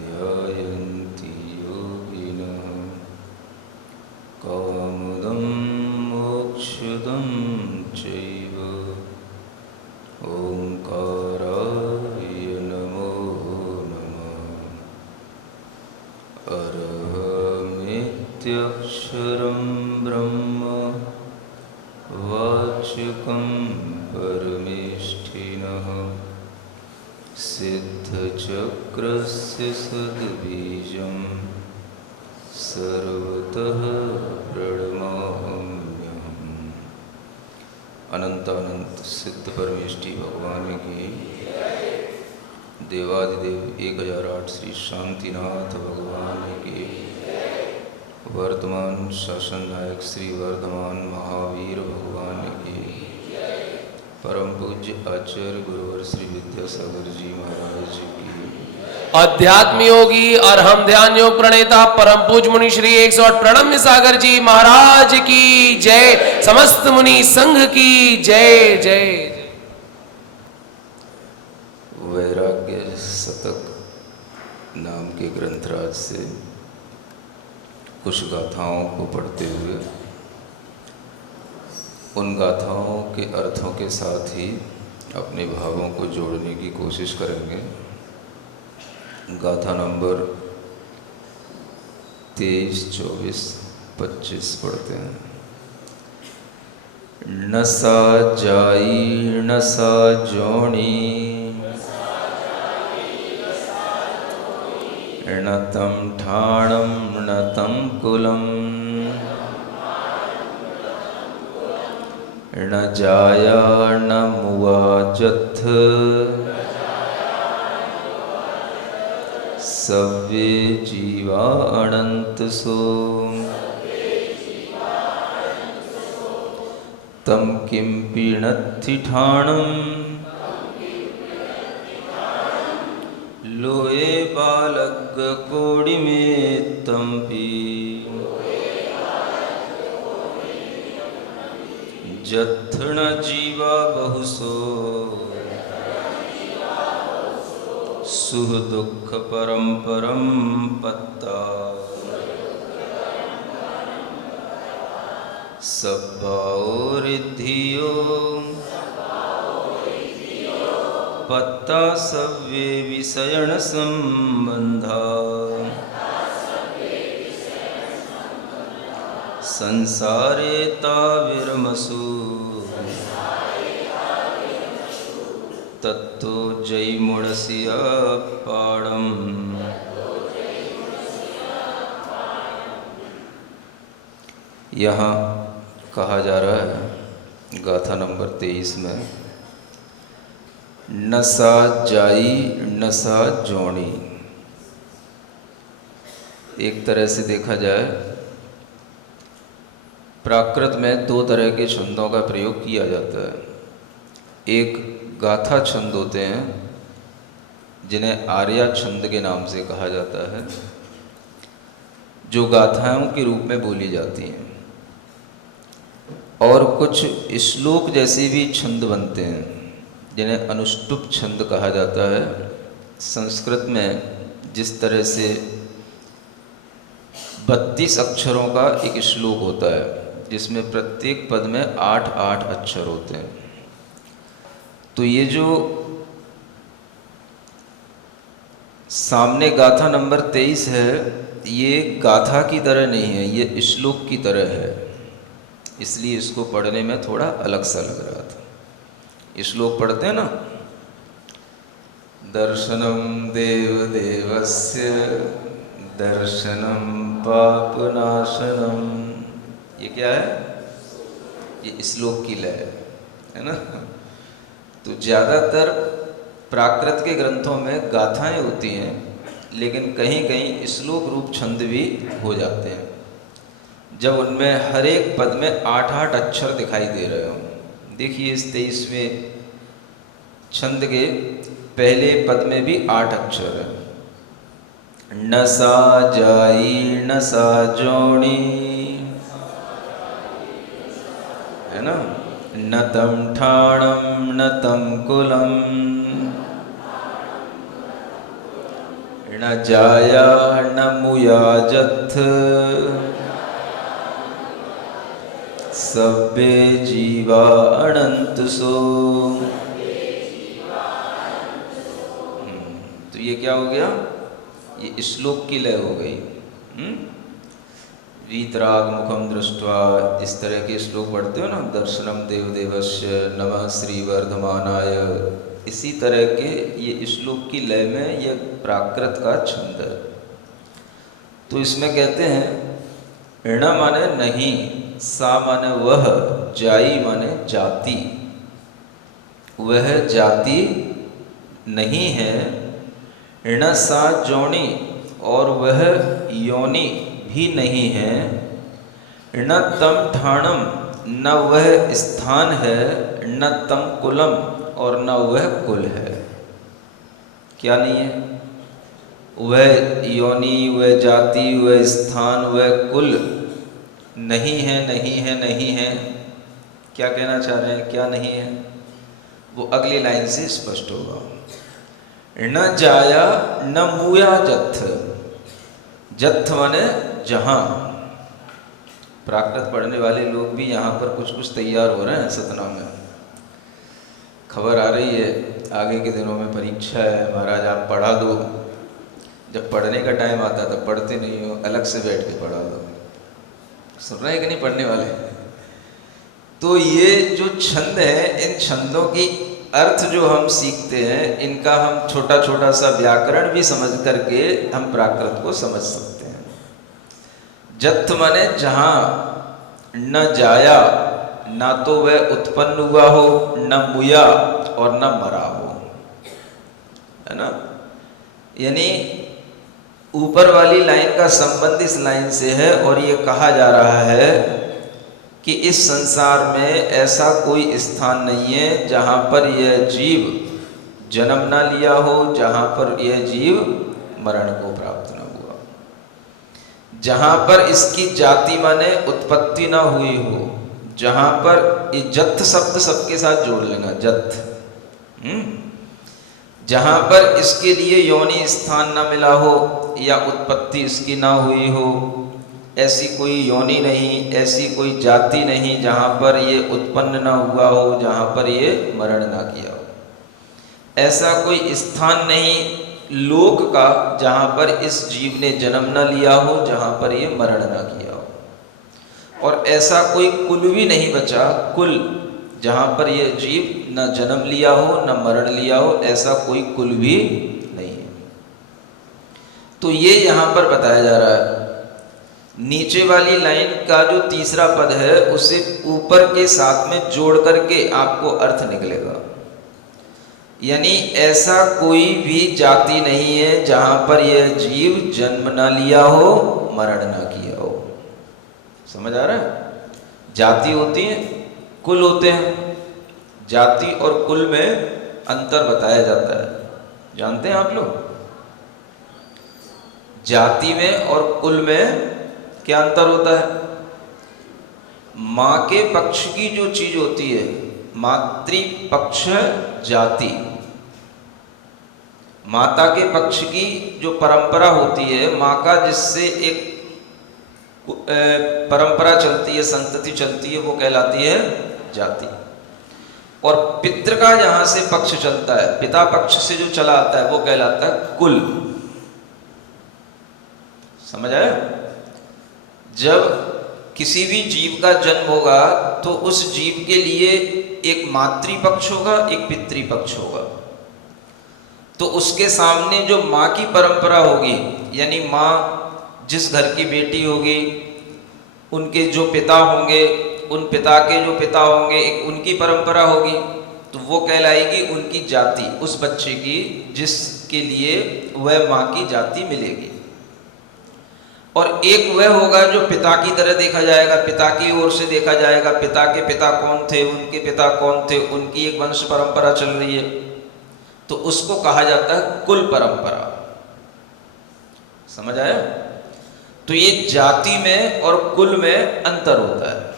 ध्यायन्ति योगिनः कामदं मोक्षदं चैव ओंकाराय नमो नमः। अरहमित्यक्षरं ब्रह्म वाचकं परमेष्ठिनः सिद्धचक्रस्य सद्बीजं सर्वतः प्रणमाम्यहम्। अनंत अनंत सिद्ध परमेष्ठी भगवान की, देवादिदेव 1008 श्री शांतिनाथ भगवान की, वर्तमान शासन नायक श्री वर्धमान महावीर भगवान की, परम पूज्य आचार्य गुरुवर श्री विद्यासागर जी महाराज की, अध्यात्म योगी अरहम ध्यान योग प्रणेता परम पूज मुनि श्री 108 प्रणम्य सागर जी महाराज की जय। समस्त मुनि संघ की जय जय। वैराग्य शतक नाम के ग्रंथराज से कुछ गाथाओं को पढ़ते हुए उन गाथाओं के अर्थों के साथ ही अपने भावों को जोड़ने की कोशिश करेंगे। गाथा नंबर 23, 24, 25 पढ़ते हैं। नसा जाई नसा जोणी णतं ठाणं णतं कुलं न जाया न मुवाजथ सव्ये जीवा अनंत सो तम किं पीणत्थि ठाणं लोए बालक कोड़ि में तंपी जत्थण जीवा बहुसो सुह दुख परम परम पत्ता सब्बाओ रिद्धियो पत्ता सव्ये विषयण संबंधा संसारे ताविरमसु तत्तो जय मुड़सिया पाड़म। यहाँ कहा जा रहा है गाथा नंबर 23 में, नसा जाई नसा जोणी। एक तरह से देखा जाए प्राकृत में 2 तरह के छंदों का प्रयोग किया जाता है। एक गाथा छंद होते हैं जिन्हें आर्या छंद के नाम से कहा जाता है, जो गाथाओं के रूप में बोली जाती हैं। और कुछ श्लोक जैसे भी छंद बनते हैं जिन्हें अनुष्टुप छंद कहा जाता है। संस्कृत में जिस तरह से 32 अक्षरों का एक श्लोक होता है जिसमें प्रत्येक पद में 8-8 अक्षर होते हैं, तो ये जो सामने गाथा नंबर 23 है, ये गाथा की तरह नहीं है, ये श्लोक की तरह है। इसलिए इसको पढ़ने में थोड़ा अलग सा लग रहा था। श्लोक पढ़ते हैं ना, दर्शनम देव देवस्य दर्शनम पापनाशनम। ये क्या है? ये श्लोक की लय है ना। तो ज़्यादातर प्राकृत के ग्रंथों में गाथाएं होती हैं, लेकिन कहीं कहीं श्लोक रूप छंद भी हो जाते हैं, जब उनमें हर एक पद में 8-8 अक्षर दिखाई दे रहे हों। देखिए इस 23वें छंद के पहले पद में भी 8 अक्षर है। नसा जाई नसा जोणी, है ना। नतम ठाणम नतम कुलम न जाया न मुया जथ सब्बे जीवा अनंत सो। तो ये क्या हो गया? ये श्लोक की लय हो गई। वीतराग मुखम दृष्ट्वा, इस तरह के श्लोक पढ़ते हो ना, दर्शनम देवदेवस्य नमः श्री वर्धमानाय, इसी तरह के ये श्लोक की लय में यह प्राकृत का छंद है। तो इसमें कहते हैं ण माने नहीं, सा माने वह, जाई माने जाति, वह जाति नहीं है। ण सा जोनी, और वह योनि भी नहीं है। न तम ठाणम, न वह स्थान है। न तम कुलम, और न वह कुल है। क्या नहीं है? वह योनि, वह जाति, वह स्थान, वह कुल नहीं है, नहीं है, नहीं है। क्या कहना चाह रहे हैं? क्या नहीं है? वो अगली लाइन से स्पष्ट होगा। न जाया न मुया जथ, जथ माने जहाँ। प्राकृत पढ़ने वाले लोग भी यहाँ पर कुछ कुछ तैयार हो रहे हैं। सतना में खबर आ रही है आगे के दिनों में परीक्षा है, महाराज आप पढ़ा दो। जब पढ़ने का टाइम आता है तब पढ़ते नहीं हो, अलग से बैठ के पढ़ा दो। सुन रहे हैं कि नहीं पढ़ने वाले? तो ये जो छंद है, इन छंदों की अर्थ जो हम सीखते हैं, इनका हम छोटा छोटा सा व्याकरण भी समझ करके हम प्राकृत को समझ सकते हैं। जथ माने जहाँ, न जाया, ना तो वह उत्पन्न हुआ हो, न मुया और न मरा हो, है ना। यानी ऊपर वाली लाइन का संबंध इस लाइन से है, और ये कहा जा रहा है कि इस संसार में ऐसा कोई स्थान नहीं है जहाँ पर यह जीव जन्म ना लिया हो, जहाँ पर यह जीव मरण को प्राप्त न हुआ, जहाँ पर इसकी जाति माने उत्पत्ति ना हुई हो, जहाँ पर ये जथ शब्द सबके साथ जोड़ लेना, जथ, जहाँ पर इसके लिए योनि स्थान ना मिला हो या उत्पत्ति इसकी ना हुई हो, ऐसी कोई योनि नहीं, ऐसी कोई जाति नहीं जहाँ पर ये उत्पन्न ना हुआ हो, जहाँ पर ये मरण ना किया हो, ऐसा कोई स्थान नहीं लोक का जहाँ पर इस जीव ने जन्म ना लिया हो, जहाँ पर ये मरण ना किया हो, और ऐसा कोई कुल भी नहीं बचा, कुल जहाँ पर ये जीव न जन्म लिया हो न मरण लिया हो, ऐसा कोई कुल भी नहीं है। तो ये यहाँ पर बताया जा रहा है। नीचे वाली लाइन का जो तीसरा पद है उसे ऊपर के साथ में जोड़ करके आपको अर्थ निकलेगा। यानी ऐसा कोई भी जाति नहीं है जहां पर यह जीव जन्म ना लिया हो, मरण ना किया हो। समझ आ रहा है? जाति होती है, कुल होते हैं। जाति और कुल में अंतर बताया जाता है, जानते हैं आप लोग? जाति में और कुल में क्या अंतर होता है? माँ के पक्ष की जो चीज होती है, मातृपक्ष जाति, माता के पक्ष की जो परंपरा होती है, माँ का जिससे एक परंपरा चलती है, संतति चलती है, वो कहलाती है जाति। और पितृ का जहां से पक्ष चलता है, पिता पक्ष से जो चला आता है, वो कहलाता है कुल। समझ आया? जब किसी भी जीव का जन्म होगा तो उस जीव के लिए एक मातृपक्ष होगा, एक पितृपक्ष होगा। तो उसके सामने जो माँ की परंपरा होगी, यानी माँ जिस घर की बेटी होगी, उनके जो पिता होंगे, उन पिता के जो पिता होंगे, एक उनकी परंपरा होगी, तो वो कहलाएगी उनकी जाति, उस बच्चे की जिसके लिए वह माँ की जाति मिलेगी। और एक वह होगा जो पिता की तरह देखा जाएगा, पिता की ओर से देखा जाएगा, पिता के पिता कौन थे, उनके पिता कौन थे, उनकी एक वंश परंपरा चल रही है, तो उसको कहा जाता है कुल परंपरा। समझ आया? तो ये जाति में और कुल में अंतर होता है।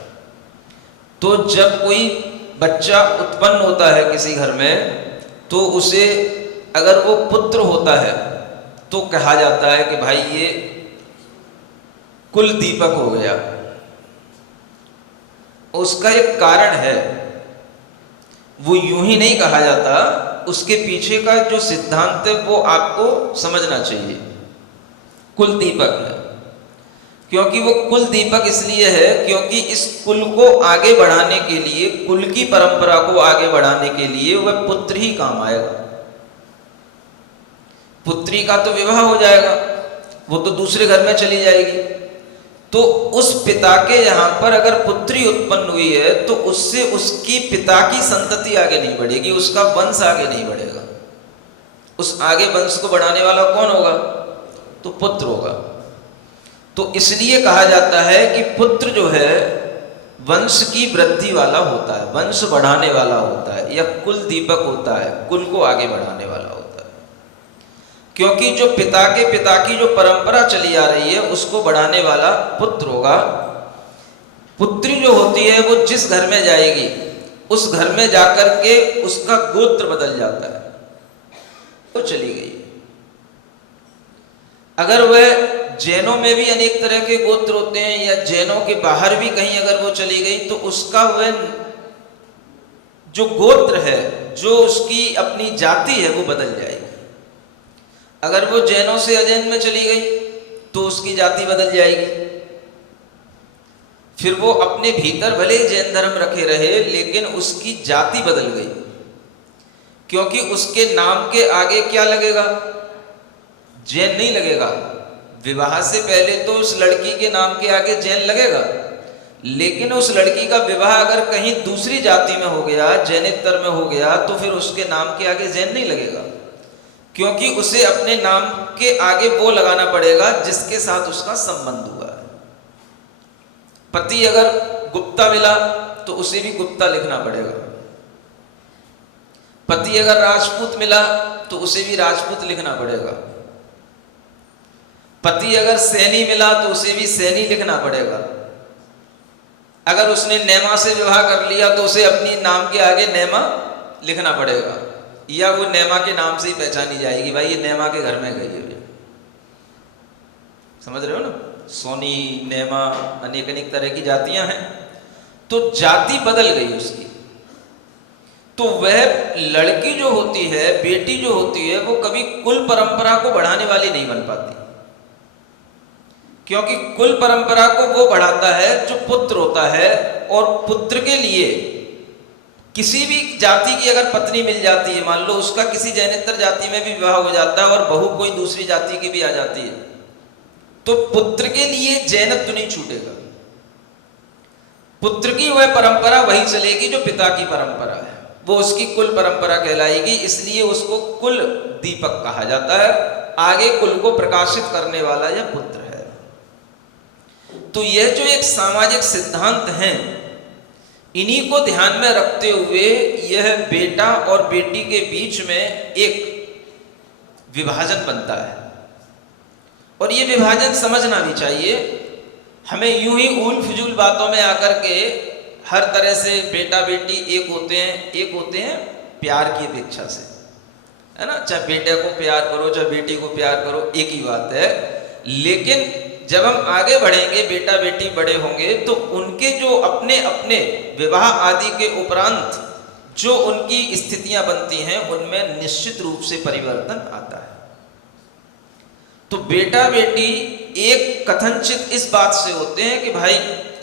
तो जब कोई बच्चा उत्पन्न होता है किसी घर में, तो उसे अगर वो पुत्र होता है तो कहा जाता है कि भाई ये कुल दीपक हो गया। उसका एक कारण है, वो यूं ही नहीं कहा जाता, उसके पीछे का जो सिद्धांत है वो आपको समझना चाहिए। कुल दीपक है, क्योंकि वो कुल दीपक इसलिए है क्योंकि इस कुल को आगे बढ़ाने के लिए, कुल की परंपरा को आगे बढ़ाने के लिए वह पुत्र ही काम आएगा। पुत्री का तो विवाह हो जाएगा, वो तो दूसरे घर में चली जाएगी, तो उस पिता के यहाँ पर अगर पुत्री उत्पन्न हुई है तो उससे उसकी पिता की संतति आगे नहीं बढ़ेगी, उसका वंश आगे नहीं बढ़ेगा। उस आगे वंश को बढ़ाने वाला कौन होगा? तो पुत्र होगा। तो इसलिए कहा जाता है कि पुत्र जो है वंश की वृद्धि वाला होता है, वंश बढ़ाने वाला होता है, या कुल दीपक होता है, कुल को आगे बढ़ाने वाला होता है। क्योंकि जो पिता की जो परंपरा चली आ रही है उसको बढ़ाने वाला पुत्र होगा। पुत्री जो होती है वो जिस घर में जाएगी उस घर में जाकर के उसका गोत्र बदल जाता है, वो चली गई। अगर वह जैनों में भी अनेक तरह के गोत्र होते हैं, या जैनों के बाहर भी कहीं अगर वो चली गई तो उसका वह जो गोत्र है, जो उसकी अपनी जाति है, वो बदल जाएगी। अगर वो जैनों से अजैन में चली गई तो उसकी जाति बदल जाएगी। फिर वो अपने भीतर भले ही जैन धर्म रखे रहे लेकिन उसकी जाति बदल गई, क्योंकि उसके नाम के आगे क्या लगेगा? जैन नहीं लगेगा। विवाह से पहले तो उस लड़की के नाम के आगे जैन लगेगा, लेकिन उस लड़की का विवाह अगर कहीं दूसरी जाति में हो गया, जैनेतर में हो गया, तो फिर उसके नाम के आगे जैन नहीं लगेगा, क्योंकि उसे अपने नाम के आगे वो लगाना पड़ेगा जिसके साथ उसका संबंध हुआ है। पति अगर गुप्ता मिला तो उसे भी गुप्ता लिखना पड़ेगा। पति अगर राजपूत मिला तो उसे भी राजपूत लिखना पड़ेगा। पति अगर सैनी मिला तो उसे भी सैनी लिखना पड़ेगा। अगर उसने नेमा से विवाह कर लिया तो उसे अपनी नाम के आगे नेमा लिखना पड़ेगा, या वो नेमा के नाम से ही पहचानी जाएगी, भाई ये नेमा के घर में गई है। समझ रहे हो ना? सोनी, नेमा, अनेक अनेक तरह की जातियां हैं, तो जाति बदल गई उसकी। तो वह लड़की जो होती है, बेटी जो होती है, वो कभी कुल परंपरा को बढ़ाने वाली नहीं बन पाती, क्योंकि कुल परंपरा को वो बढ़ाता है जो पुत्र होता है। और पुत्र के लिए किसी भी जाति की अगर पत्नी मिल जाती है, मान लो उसका किसी जैनेतर जाति में भी विवाह हो जाता है और बहू कोई दूसरी जाति की भी आ जाती है, तो पुत्र के लिए जैनत्व नहीं छूटेगा। पुत्र की वह परंपरा वही चलेगी जो पिता की परंपरा है, वो उसकी कुल परंपरा कहलाएगी। इसलिए उसको कुल दीपक कहा जाता है, आगे कुल को प्रकाशित करने वाला यह पुत्र है। तो यह जो एक सामाजिक सिद्धांत हैं, इन्हीं को ध्यान में रखते हुए यह बेटा और बेटी के बीच में एक विभाजन बनता है। और यह विभाजन समझना भी चाहिए। हमें यूं ही ऊल फिजूल बातों में आकर के हर तरह से बेटा बेटी एक होते हैं प्यार की अपेक्षा से, है ना? चाहे बेटे को प्यार करो चाहे बेटी को प्यार करो, एक ही बात है। लेकिन जब हम आगे बढ़ेंगे, बेटा बेटी बड़े होंगे, तो उनके जो अपने अपने विवाह आदि के उपरांत जो उनकी स्थितियां बनती हैं, उनमें निश्चित रूप से परिवर्तन आता है। तो बेटा बेटी एक कथनचित इस बात से होते हैं कि भाई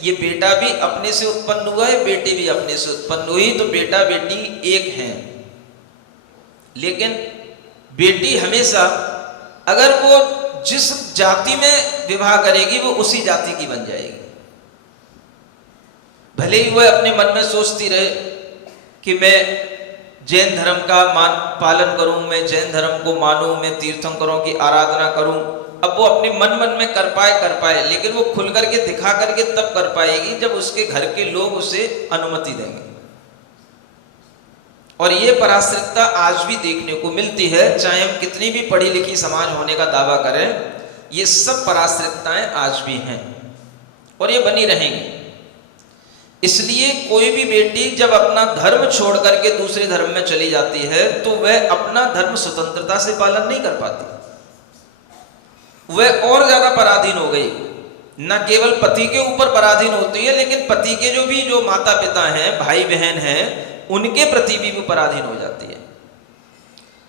ये बेटा भी अपने से उत्पन्न हुआ है, बेटी भी अपने से उत्पन्न हुई, तो बेटा बेटी एक हैं। लेकिन बेटी हमेशा अगर वो जिस जाति में विवाह करेगी वो उसी जाति की बन जाएगी। भले ही वह अपने मन में सोचती रहे कि मैं जैन धर्म का पालन करूं, मैं जैन धर्म को मानूं, मैं तीर्थंकरों की आराधना करूं। अब वो अपने मन में कर पाए, लेकिन वो खुल करके दिखा करके तब कर पाएगी जब उसके घर के लोग उसे अनुमति देंगे। और ये पराश्रितता आज भी देखने को मिलती है, चाहे हम कितनी भी पढ़ी लिखी समाज होने का दावा करें, ये सब पराश्रितताएं आज भी हैं और ये बनी रहेंगी। इसलिए कोई भी बेटी जब अपना धर्म छोड़ करके दूसरे धर्म में चली जाती है तो वह अपना धर्म स्वतंत्रता से पालन नहीं कर पाती। वह और ज्यादा पराधीन हो गई। न केवल पति के ऊपर पराधीन होती है, लेकिन पति के जो माता पिता हैं, भाई बहन हैं, उनके प्रति भी वो पराधीन हो जाती है।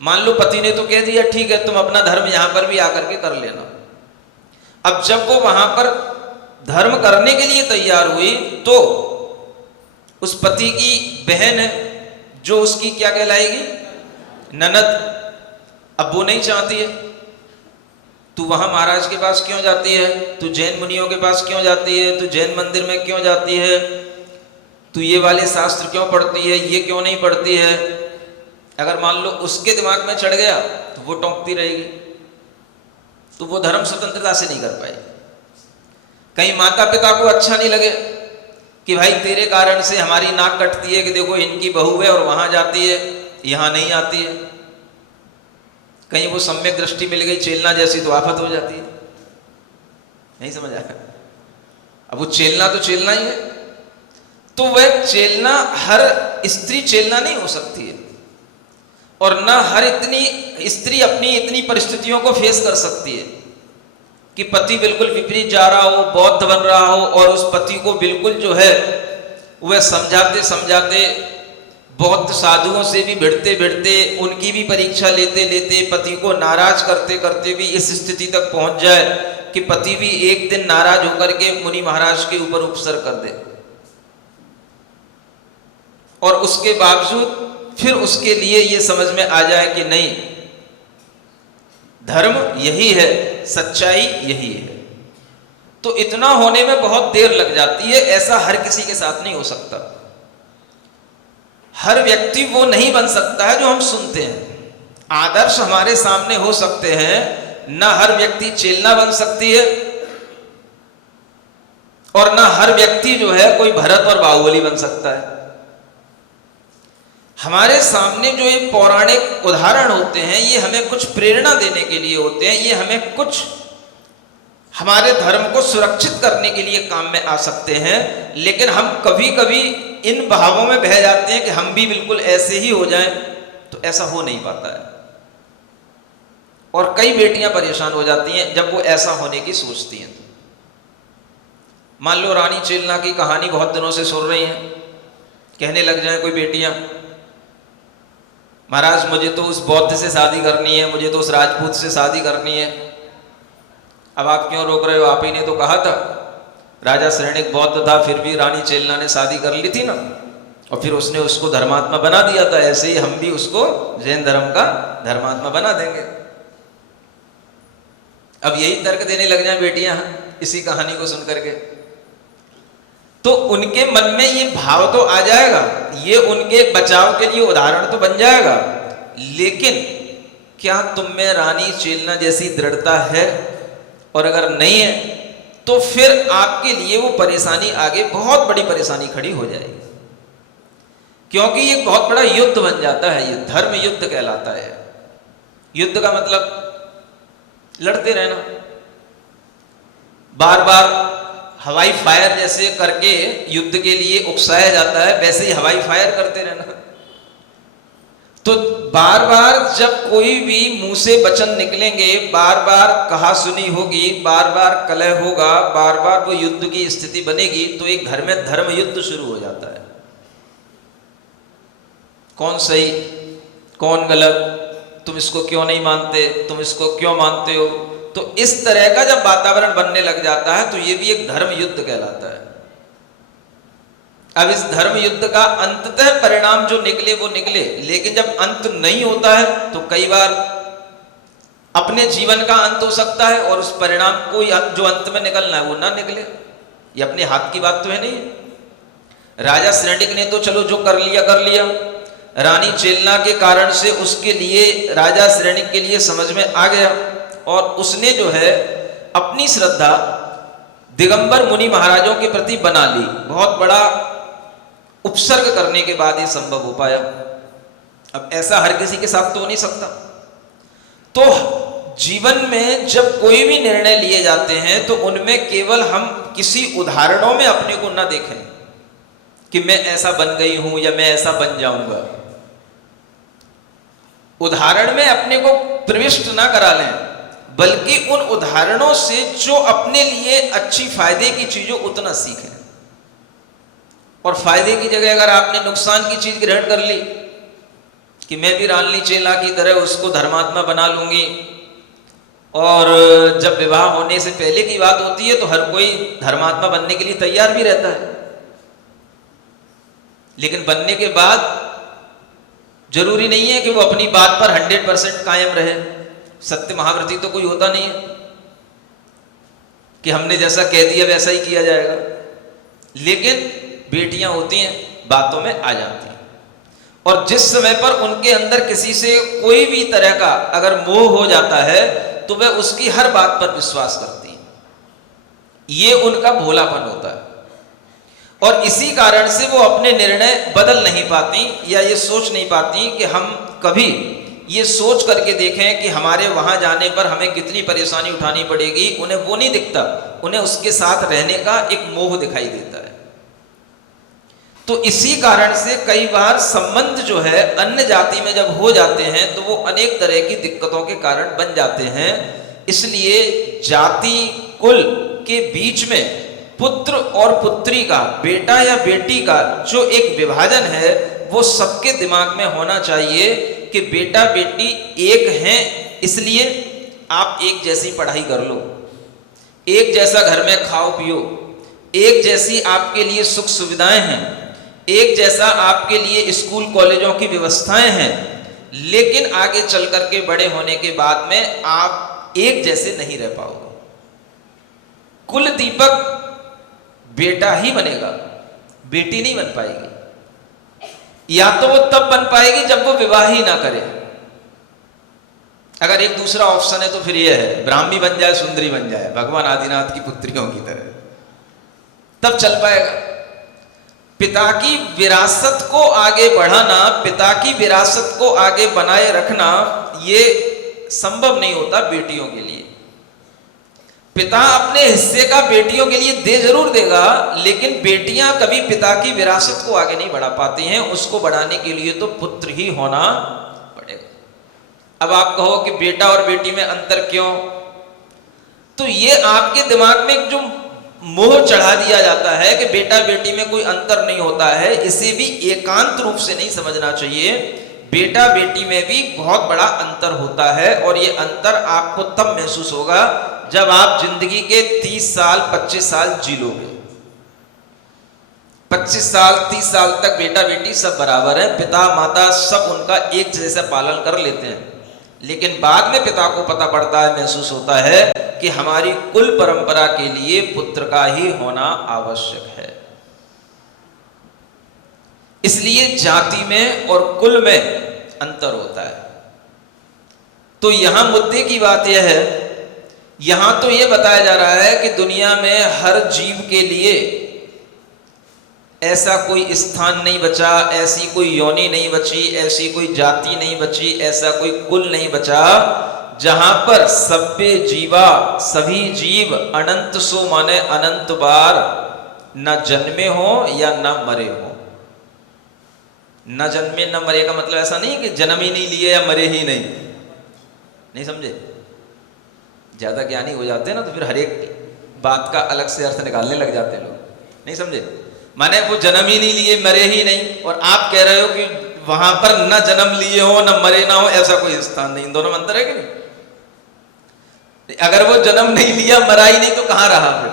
मान लो पति ने तो कह दिया ठीक है तुम अपना धर्म यहां पर भी आकर के कर लेना। अब जब वो वहां पर धर्म करने के लिए तैयार हुई तो उस पति की बहन है जो उसकी क्या कहलाएगी, ननद, अब वो नहीं चाहती है तू वहां महाराज के पास क्यों जाती है, तू जैन मुनियों के पास क्यों जाती है, तू जैन मंदिर में क्यों जाती है, तू ये वाले शास्त्र क्यों पढ़ती है, ये क्यों नहीं पढ़ती है। अगर मान लो उसके दिमाग में चढ़ गया तो वो टोंकती रहेगी, तो वो धर्म स्वतंत्रता से नहीं कर पाएगी। कहीं माता पिता को अच्छा नहीं लगे कि भाई तेरे कारण से हमारी नाक कटती है कि देखो इनकी बहू है और वहां जाती है यहां नहीं आती है, कहीं वो सम्यक दृष्टि मिल गई चेलना जैसी तो आफत हो जाती है। नहीं समझ आया? अब वो चेलना तो चेलना ही है, तो वह चेलना हर स्त्री चेलना नहीं हो सकती है, और ना हर इतनी स्त्री अपनी इतनी परिस्थितियों को फेस कर सकती है कि पति बिल्कुल विपरीत जा रहा हो, बौद्ध बन रहा हो, और उस पति को बिल्कुल जो है वह समझाते समझाते बौद्ध साधुओं से भी भिड़ते भिड़ते उनकी भी परीक्षा लेते लेते पति को नाराज करते करते भी इस स्थिति तक पहुंच जाए कि पति भी एक दिन नाराज होकर के मुनि महाराज के ऊपर उपसर्ग कर दे, और उसके बावजूद फिर उसके लिए ये समझ में आ जाए कि नहीं धर्म यही है, सच्चाई यही है। तो इतना होने में बहुत देर लग जाती है। ऐसा हर किसी के साथ नहीं हो सकता। हर व्यक्ति वो नहीं बन सकता है जो हम सुनते हैं। आदर्श हमारे सामने हो सकते हैं, ना हर व्यक्ति चेलना बन सकती है, और ना हर व्यक्ति जो है कोई भरत और बाहुबली बन सकता है। हमारे सामने जो ये पौराणिक उदाहरण होते हैं ये हमें कुछ प्रेरणा देने के लिए होते हैं, ये हमें कुछ हमारे धर्म को सुरक्षित करने के लिए काम में आ सकते हैं। लेकिन हम कभी कभी इन भावों में बह जाते हैं कि हम भी बिल्कुल ऐसे ही हो जाएं, तो ऐसा हो नहीं पाता है। और कई बेटियां परेशान हो जाती हैं जब वो ऐसा होने की सोचती हैं। मान लो रानी चेलना की कहानी बहुत दिनों से सुन रही हैं, कहने लग जाए कोई बेटियां महाराज मुझे तो उस बौद्ध से शादी करनी है, मुझे तो उस राजपूत से शादी करनी है। अब आप क्यों रोक रहे हो, आप ही ने तो कहा था। राजा श्रेणिक बौद्ध था, फिर भी रानी चेलना ने शादी कर ली थी ना, और फिर उसने उसको धर्मात्मा बना दिया था। ऐसे ही हम भी उसको जैन धर्म का धर्मात्मा बना देंगे। अब यही तर्क देने लग जाए बेटियां इसी कहानी को सुन करके, तो उनके मन में ये भाव तो आ जाएगा, ये उनके बचाव के लिए उदाहरण तो बन जाएगा। लेकिन क्या तुम में रानी चेलना जैसी दृढ़ता है? और अगर नहीं है तो फिर आपके लिए वो परेशानी आगे बहुत बड़ी परेशानी खड़ी हो जाएगी, क्योंकि ये बहुत बड़ा युद्ध बन जाता है। ये धर्म युद्ध कहलाता है। युद्ध का मतलब लड़ते रहना, बार बार हवाई फायर जैसे करके युद्ध के लिए उकसाया जाता है, वैसे ही हवाई फायर करते रहना। तो बार बार जब कोई भी मुंह से वचन निकलेंगे, बार बार कहा सुनी होगी, बार बार कलह होगा, बार बार वो युद्ध की स्थिति बनेगी, तो एक घर में धर्म युद्ध शुरू हो जाता है। कौन सही कौन गलत, तुम इसको क्यों नहीं मानते, तुम इसको क्यों मानते हो। तो इस तरह का जब वातावरण बनने लग जाता है तो ये भी एक धर्म युद्ध कहलाता है। अब इस धर्म युद्ध का अंततः परिणाम जो निकले वो निकले, लेकिन जब अंत नहीं होता है तो कई बार अपने जीवन का अंत हो सकता है, और उस परिणाम को जो अंत में निकलना है वो ना निकले। ये अपने हाथ की बात तो है नहीं। राजा श्रेणिक ने तो चलो जो कर लिया कर लिया, रानी चेलना के कारण से उसके लिए, राजा श्रेणिक के लिए समझ में आ गया, और उसने जो है अपनी श्रद्धा दिगंबर मुनि महाराजों के प्रति बना ली। बहुत बड़ा उपसर्ग करने के बाद ये संभव हो पाया। अब ऐसा हर किसी के साथ तो हो नहीं सकता। तो जीवन में जब कोई भी निर्णय लिए जाते हैं तो उनमें केवल हम किसी उदाहरणों में अपने को न देखें कि मैं ऐसा बन गई हूं या मैं ऐसा बन जाऊंगा। उदाहरण में अपने को प्रविष्ट ना करा लें, बल्कि उन उदाहरणों से जो अपने लिए अच्छी फायदे की चीजों उतना सीखें। और फायदे की जगह अगर आपने नुकसान की चीज ग्रहण कर ली कि मैं भी रानली चेला की तरह उसको धर्मात्मा बना लूंगी, और जब विवाह होने से पहले की बात होती है तो हर कोई धर्मात्मा बनने के लिए तैयार भी रहता है, लेकिन बनने के बाद जरूरी नहीं है कि वो अपनी बात पर 100% कायम रहे। सत्य महाव्रती तो कोई होता नहीं है कि हमने जैसा कह दिया वैसा ही किया जाएगा, लेकिन बेटियां होती हैं, बातों में आ जाती हैं, और जिस समय पर उनके अंदर किसी से कोई भी तरह का अगर मोह हो जाता है तो वह उसकी हर बात पर विश्वास करती हैं। ये उनका भोलापन होता है, और इसी कारण से वो अपने निर्णय बदल नहीं पाती या ये सोच नहीं पाती कि हम कभी ये सोच करके देखें कि हमारे वहां जाने पर हमें कितनी परेशानी उठानी पड़ेगी। उन्हें वो नहीं दिखता, उन्हें उसके साथ रहने का एक मोह दिखाई देता है। तो इसी कारण से कई बार संबंध जो है अन्य जाति में जब हो जाते हैं तो वो अनेक तरह की दिक्कतों के कारण बन जाते हैं। इसलिए जाति कुल के बीच में पुत्र और पुत्री का, बेटा या बेटी का जो एक विभाजन है वो सबके दिमाग में होना चाहिए कि बेटा बेटी एक हैं, इसलिए आप एक जैसी पढ़ाई कर लो, एक जैसा घर में खाओ पियो, एक जैसी आपके लिए सुख सुविधाएं हैं, एक जैसा आपके लिए स्कूल कॉलेजों की व्यवस्थाएं हैं, लेकिन आगे चल करके बड़े होने के बाद में आप एक जैसे नहीं रह पाओगे। कुल दीपक बेटा ही बनेगा, बेटी नहीं बन पाएगी। या तो वो तब बन पाएगी जब वो विवाह ही ना करे। अगर एक दूसरा ऑप्शन है तो फिर ये है ब्राह्मी बन जाए, सुंदरी बन जाए, भगवान आदिनाथ की पुत्रियों की तरह, तब चल पाएगा। पिता की विरासत को आगे बढ़ाना, पिता की विरासत को आगे बनाए रखना ये संभव नहीं होता बेटियों के लिए। पिता अपने हिस्से का बेटियों के लिए दे जरूर देगा, लेकिन बेटियां कभी पिता की विरासत को आगे नहीं बढ़ा पाती हैं। उसको बढ़ाने के लिए तो पुत्र ही होना पड़ेगा। अब आप कहो कि बेटा और बेटी में अंतर क्यों, तो ये आपके दिमाग में जो मोह चढ़ा दिया जाता है कि बेटा बेटी में कोई अंतर नहीं होता है, इसे भी एकांत रूप से नहीं समझना चाहिए। बेटा बेटी में भी बहुत बड़ा अंतर होता है, और ये अंतर आपको तब महसूस होगा जब आप जिंदगी के 30 साल 25 साल जी लोगे। 25 साल 30 साल तक बेटा बेटी सब बराबर है, पिता माता सब उनका एक जैसा पालन कर लेते हैं, लेकिन बाद में पिता को पता पड़ता है, महसूस होता है कि हमारी कुल परंपरा के लिए पुत्र का ही होना आवश्यक है। इसलिए जाति में और कुल में अंतर होता है। तो यहां मुद्दे की बात यह है, यहां तो यह बताया जा रहा है कि दुनिया में हर जीव के लिए ऐसा कोई स्थान नहीं बचा, ऐसी कोई योनि नहीं बची, ऐसी कोई जाति नहीं बची, ऐसा कोई कुल नहीं बचा जहां पर सभ्य जीवा, सभी जीव अनंत सो माने अनंत बार न जन्मे हो या न मरे हो। न जन्मे न मरे का मतलब ऐसा नहीं कि जन्म ही नहीं लिए या मरे ही नहीं समझे। ज्यादा ज्ञानी हो जाते हैं ना तो फिर हर एक बात का अलग से अर्थ निकालने लग जाते हैं लोग, नहीं समझे। माने वो जन्म ही नहीं लिए, मरे ही नहीं, और आप कह रहे हो कि वहां पर न जन्म लिए हो न मरे ना हो, ऐसा कोई स्थान नहीं। इन दोनों में अंतर है कि नहीं? अगर वो जन्म नहीं लिया, मरा ही नहीं, तो कहां रहा फिर?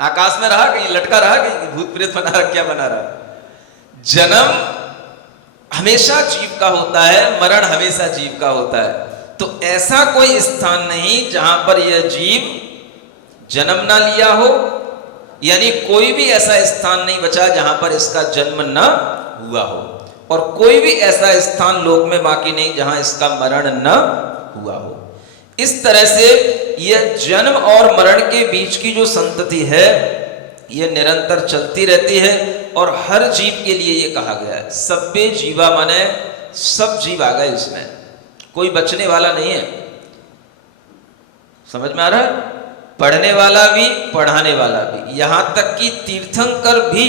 आकाश में रहा, कहीं लटका रहा, कहीं भूत प्रेत बना रहा, क्या बना रहा? जन्म हमेशा जीव का होता है, मरण हमेशा जीव का होता है। तो ऐसा कोई स्थान नहीं जहां पर यह जीव जन्म ना लिया हो, यानी कोई भी ऐसा स्थान नहीं बचा जहां पर इसका जन्म न हुआ हो, और कोई भी ऐसा स्थान लोक में बाकी नहीं जहां इसका मरण न हुआ हो। इस तरह से यह जन्म और मरण के बीच की जो संतति है यह निरंतर चलती रहती है, और हर जीव के लिए यह कहा गया है। सभ्य जीवा माने सब जीव आ गए इसमें, कोई बचने वाला नहीं है। समझ में आ रहा है? पढ़ने वाला भी, पढ़ाने वाला भी, यहां तक कि तीर्थंकर भी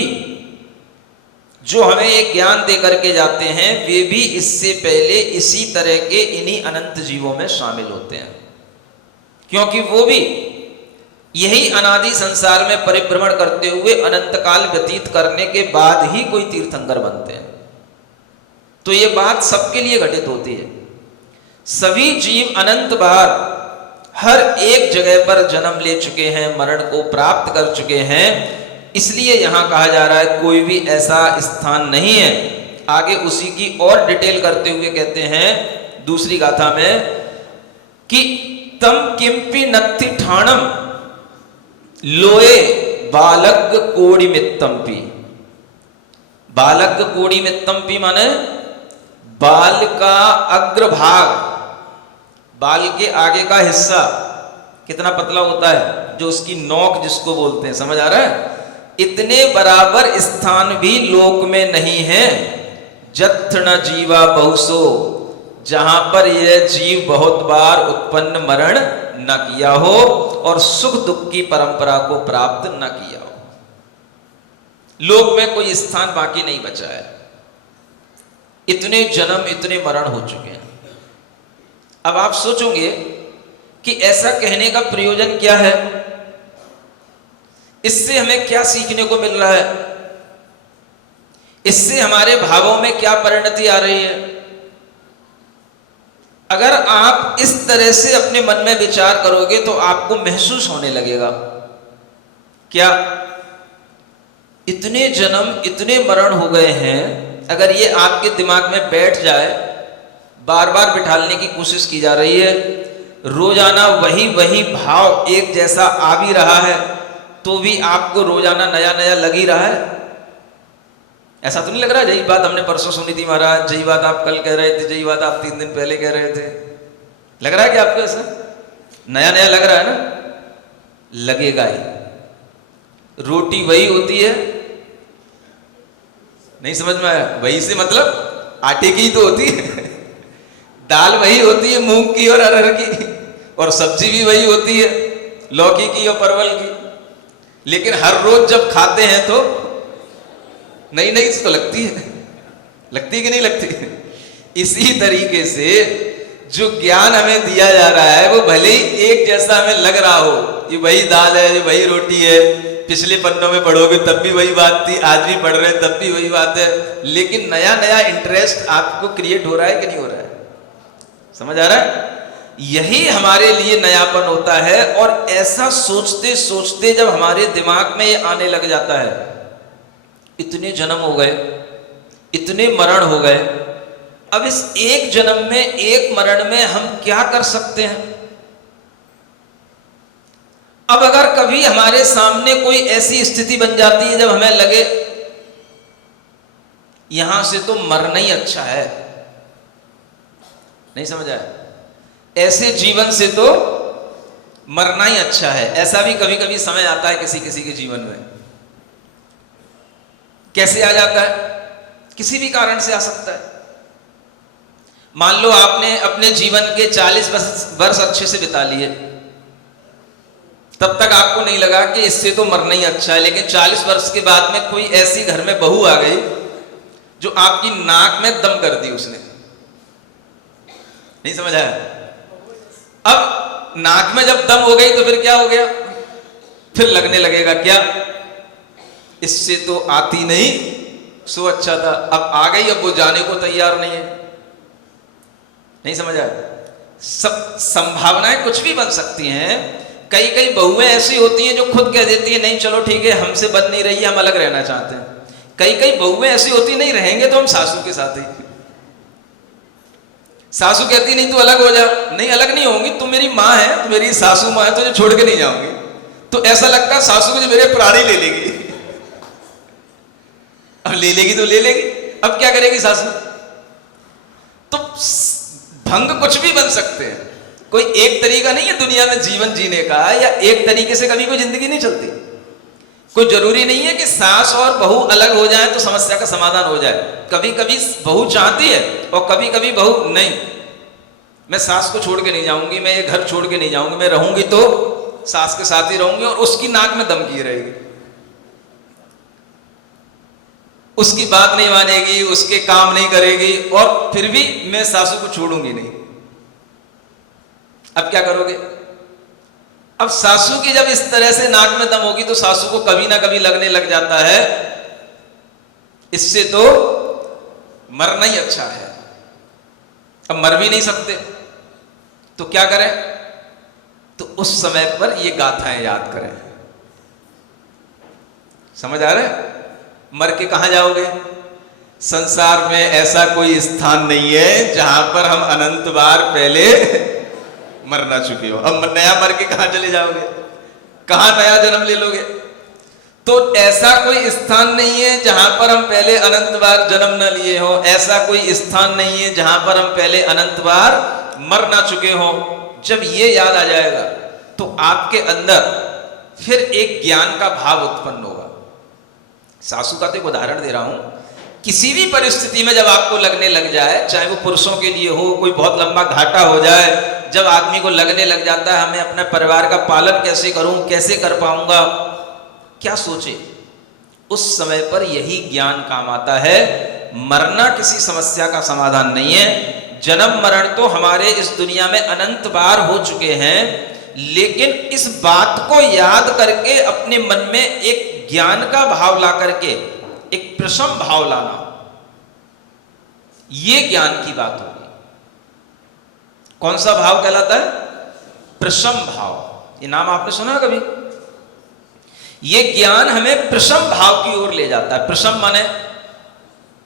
जो हमें एक ज्ञान दे करके जाते हैं, वे भी इससे पहले इसी तरह के इन्हीं अनंत जीवों में शामिल होते हैं। क्योंकि वो भी यही अनादि संसार में परिभ्रमण करते हुए अनंत काल व्यतीत करने के बाद ही कोई तीर्थंकर बनते हैं। तो ये बात सबके लिए घटित होती है। सभी जीव अनंत बार हर एक जगह पर जन्म ले चुके हैं, मरण को प्राप्त कर चुके हैं। इसलिए यहां कहा जा रहा है कोई भी ऐसा स्थान नहीं है। आगे उसी की और डिटेल करते हुए कहते हैं दूसरी गाथा में कि तम किंपि नत्थि ठाणम लोए बालक कोड़ी मित्तम्पी। बालक कोड़ी मित्तम्पी माने बाल का अग्रभाग, बाल के आगे का हिस्सा कितना पतला होता है, जो उसकी नोक जिसको बोलते हैं, समझ आ रहा है? इतने बराबर स्थान भी लोक में नहीं है। जत्थ न जीवा बहुसो, जहां पर यह जीव बहुत बार उत्पन्न मरण न किया हो और सुख दुख की परंपरा को प्राप्त न किया हो। लोक में कोई स्थान बाकी नहीं बचा है। इतने जन्म इतने मरण हो चुके हैं। अब आप सोचोगे कि ऐसा कहने का प्रयोजन क्या है, इससे हमें क्या सीखने को मिल रहा है, इससे हमारे भावों में क्या परिणति आ रही है। अगर आप इस तरह से अपने मन में विचार करोगे तो आपको महसूस होने लगेगा क्या इतने जन्म इतने मरण हो गए हैं। अगर ये आपके दिमाग में बैठ जाए, बार बार बिठालने की कोशिश की जा रही है, रोजाना वही वही भाव एक जैसा आ भी रहा है, तो भी आपको रोजाना नया नया लग ही रहा है। ऐसा तो नहीं लग रहा है यही बात हमने परसों सुनी थी महाराज, यही बात आप कल कह रहे थे, यही बात आप 3 दिन पहले कह रहे थे। लग रहा है कि आपको ऐसा नया नया लग रहा है ना? लगेगा ही। रोटी वही होती है, नहीं समझ में आया? वही से मतलब आटे की ही तो होती है। दाल वही होती है मूंग की और अरहर की, और सब्जी भी वही होती है लौकी की और परवल की। लेकिन हर रोज जब खाते हैं तो नई नई तो लगती है, लगती कि नहीं लगती? इसी तरीके से जो ज्ञान हमें दिया जा रहा है वो भले ही एक जैसा हमें लग रहा हो, ये वही दाल है, ये वही रोटी है, पिछले पन्नों में पढ़ोगे तब भी वही बात थी, आज भी पढ़ रहे हैं तब भी वही बात है, लेकिन नया नया इंटरेस्ट आपको क्रिएट हो रहा है कि नहीं हो रहा है? समझ आ रहा है? यही हमारे लिए नयापन होता है। और ऐसा सोचते सोचते जब हमारे दिमाग में ये आने लग जाता है, इतने जन्म हो गए, इतने मरण हो गए, अब इस एक जन्म में एक मरण में हम क्या कर सकते हैं? अब अगर कभी हमारे सामने कोई ऐसी स्थिति बन जाती है जब हमें लगे यहां से तो मरना ही अच्छा है, नहीं समझ आया? ऐसे जीवन से तो मरना ही अच्छा है, ऐसा भी कभी कभी समय आता है किसी किसी के जीवन में। कैसे आ जाता है? किसी भी कारण से आ सकता है। मान लो आपने अपने जीवन के 40 वर्ष अच्छे से बिता लिए, तब तक आपको नहीं लगा कि इससे तो मरना ही अच्छा है, लेकिन 40 वर्ष के बाद में कोई ऐसी घर में बहू आ गई जो आपकी नाक में दम कर दी उसने, नहीं समझ आया? अब नाक में जब दम हो गई तो फिर क्या हो गया? फिर लगने लगेगा क्या, इससे तो आती नहीं सो अच्छा था, अब आ गई, अब वो जाने को तैयार नहीं है, नहीं समझ आया? सब संभावनाएं कुछ भी बन सकती हैं। कई कई बहुएं ऐसी होती हैं जो खुद कह देती है नहीं चलो ठीक है हमसे बन नहीं रही है, हम अलग रहना चाहते हैं। कई कई बहुएं ऐसी होती नहीं रहेंगे तो हम सासू के साथ ही। सासू कहती नहीं तू अलग हो जा, नहीं अलग नहीं होंगी, तू मेरी माँ है, तू मेरी सासू माँ है, तुझे छोड़ के नहीं जाऊंगी। तो ऐसा लगता है सासू मुझे मेरे प्राणी ले लेगी। अब ले लेगी तो ले लेगी, अब क्या करेगी सासू? तो भंग कुछ भी बन सकते हैं। कोई एक तरीका नहीं है दुनिया में जीवन जीने का, या एक तरीके से कभी कोई जिंदगी नहीं चलती। कोई जरूरी नहीं है कि सास और बहू अलग हो जाए तो समस्या का समाधान हो जाए। कभी कभी बहू चाहती है और कभी कभी बहू नहीं, मैं सास को छोड़ के नहीं जाऊंगी, मैं ये घर छोड़ के नहीं जाऊंगी, मैं रहूंगी तो सास के साथ ही रहूंगी, और उसकी नाक में दम किए रहेगी, उसकी बात नहीं मानेगी, उसके काम नहीं करेगी, और फिर भी मैं सासू को छोड़ूंगी नहीं। अब क्या करोगे? अब सासू की जब इस तरह से नाक में दम होगी तो सासू को कभी ना कभी लगने लग जाता है इससे तो मरना ही अच्छा है। अब मर भी नहीं सकते तो क्या करें? तो उस समय पर ये गाथाएं याद करें। समझ आ रहा है? मर के कहां जाओगे? संसार में ऐसा कोई स्थान नहीं है जहां पर हम अनंत बार पहले मर ना चुके हो। अब नया मर के कहां चले जाओगे? कहां नया जन्म ले लोगे? तो ऐसा कोई स्थान नहीं है जहां पर हम पहले अनंत बार जन्म न लिए हो। ऐसा कोई स्थान नहीं है जहां पर हम पहले अनंत बार मर ना चुके हो। जब ये याद आ जाएगा तो आपके अंदर फिर एक ज्ञान का भाव उत्पन्न होगा। सासू का तो एक उदाहरण दे रहा हूं। किसी भी परिस्थिति में जब आपको लगने लग जाए, चाहे वो पुरुषों के लिए हो, कोई बहुत लंबा घाटा हो जाए, जब आदमी को लगने लग जाता है हमें अपने परिवार का पालन कैसे करूं, कैसे कर पाऊंगा, क्या सोचे, उस समय पर यही ज्ञान काम आता है। मरना किसी समस्या का समाधान नहीं है। जन्म मरण तो हमारे इस दुनिया में अनंत बार हो चुके हैं, लेकिन इस बात को याद करके अपने मन में एक ज्ञान का भाव ला करके एक प्रशम भाव लाना, यह ज्ञान की बात होगी। कौन सा भाव कहलाता है? प्रशम भाव। ये नाम आपने सुना कभी? यह ज्ञान हमें प्रशम भाव की ओर ले जाता है। प्रशम माने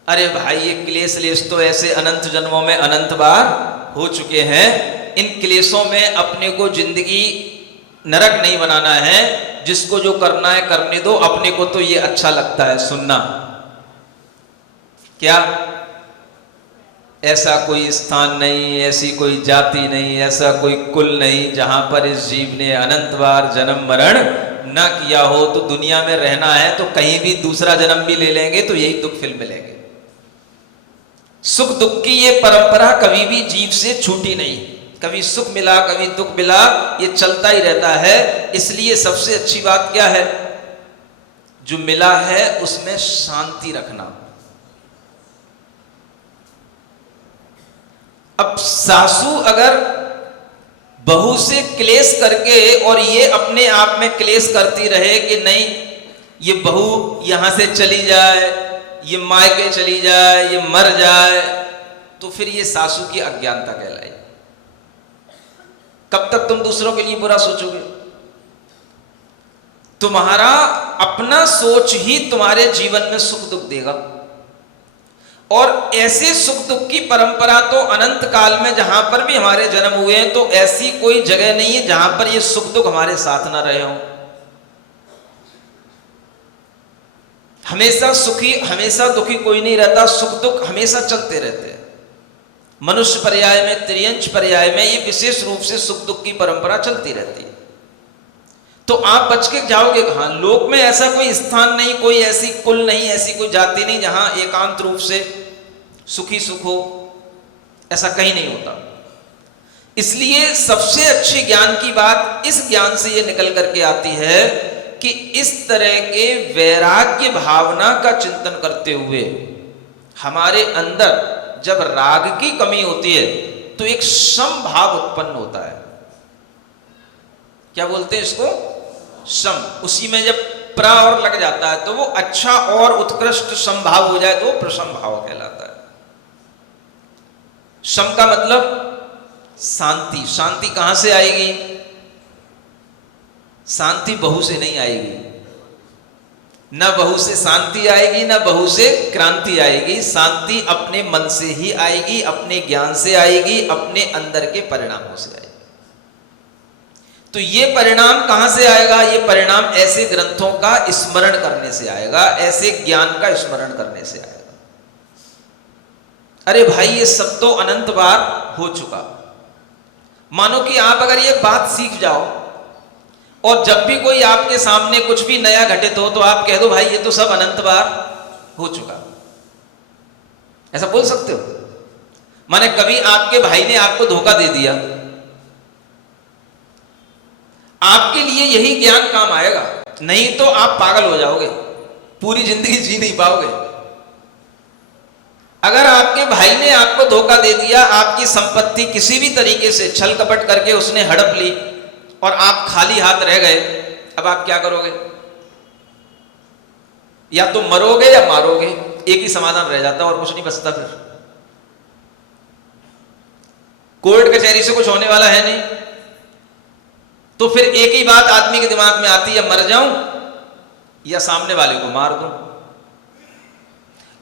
अरे भाई ये क्लेश लेश तो ऐसे अनंत जन्मों में अनंत बार हो चुके हैं, इन क्लेशों में अपने को जिंदगी नरक नहीं बनाना है। जिसको जो करना है करने दो, अपने को तो ये अच्छा लगता है सुनना। क्या ऐसा कोई स्थान नहीं, ऐसी कोई जाति नहीं, ऐसा कोई कुल नहीं जहां पर इस जीव ने अनंत बार जन्म मरण ना किया हो। तो दुनिया में रहना है तो कहीं भी दूसरा जन्म भी ले लेंगे तो यही दुख फिर मिलेंगे। सुख दुख की ये परंपरा कभी भी जीव से छूटी नहीं। कभी सुख मिला कभी दुख मिला, ये चलता ही रहता है। इसलिए सबसे अच्छी बात क्या है? जो मिला है उसमें शांति रखना। अब सासू अगर बहू से क्लेश करके और ये अपने आप में क्लेश करती रहे कि नहीं ये बहू यहां से चली जाए, ये मायके चली जाए, ये मर जाए, तो फिर ये सासू की अज्ञानता कहलाई। कब तक तुम दूसरों के लिए बुरा सोचोगे? तुम्हारा अपना सोच ही तुम्हारे जीवन में सुख दुख देगा। और ऐसे सुख दुख की परंपरा तो अनंत काल में जहां पर भी हमारे जन्म हुए हैं, तो ऐसी कोई जगह नहीं है जहां पर ये सुख दुख हमारे साथ ना रहे हों। हमेशा सुखी हमेशा दुखी कोई नहीं रहता। सुख दुख हमेशा चलते रहते हैं। मनुष्य पर्याय में, त्रियंश पर्याय में ये विशेष रूप से सुख दुख की परंपरा चलती रहती है। तो आप बच के जाओगे कहां? लोक में ऐसा कोई स्थान नहीं, कोई ऐसी कुल नहीं, ऐसी कोई जाति नहीं जहां एकांत रूप से सुखी सुख हो। ऐसा कहीं नहीं होता। इसलिए सबसे अच्छी ज्ञान की बात इस ज्ञान से ये निकल करके आती है कि इस तरह के वैराग्य भावना का चिंतन करते हुए हमारे अंदर जब राग की कमी होती है तो एक सम भाव उत्पन्न होता है। क्या बोलते हैं इसको? सम। उसी में जब प्र और लग जाता है तो वो अच्छा और उत्कृष्ट समभाव हो जाए तो वो प्रसम भाव कहलाता है। सम का मतलब शांति। शांति कहां से आएगी? शांति बहू से नहीं आएगी। न बहू से शांति आएगी, न बहू से क्रांति आएगी। शांति अपने मन से ही आएगी, अपने ज्ञान से आएगी, अपने अंदर के परिणामों से आएगी। तो ये परिणाम कहां से आएगा? ये परिणाम ऐसे ग्रंथों का स्मरण करने से आएगा, ऐसे ज्ञान का स्मरण करने से आएगा। अरे भाई ये सब तो अनंत बार हो चुका। मानो कि आप अगर ये बात सीख जाओ और जब भी कोई आपके सामने कुछ भी नया घटित हो तो आप कह दो भाई ये तो सब अनंत बार हो चुका। ऐसा बोल सकते हो? माने कभी आपके भाई ने आपको धोखा दे दिया, आपके लिए यही ज्ञान काम आएगा, नहीं तो आप पागल हो जाओगे, पूरी जिंदगी जी नहीं पाओगे। अगर आपके भाई ने आपको धोखा दे दिया, आपकी संपत्ति किसी भी तरीके से छल कपट करके उसने हड़प ली और आप खाली हाथ रह गए, अब आप क्या करोगे? या तो मरोगे या मारोगे, एक ही समाधान रह जाता और कुछ नहीं बचता। फिर कोर्ट कचहरी से कुछ होने वाला है नहीं, तो फिर एक ही बात आदमी के दिमाग में आती है, मर जाऊं या सामने वाले को मार दूं।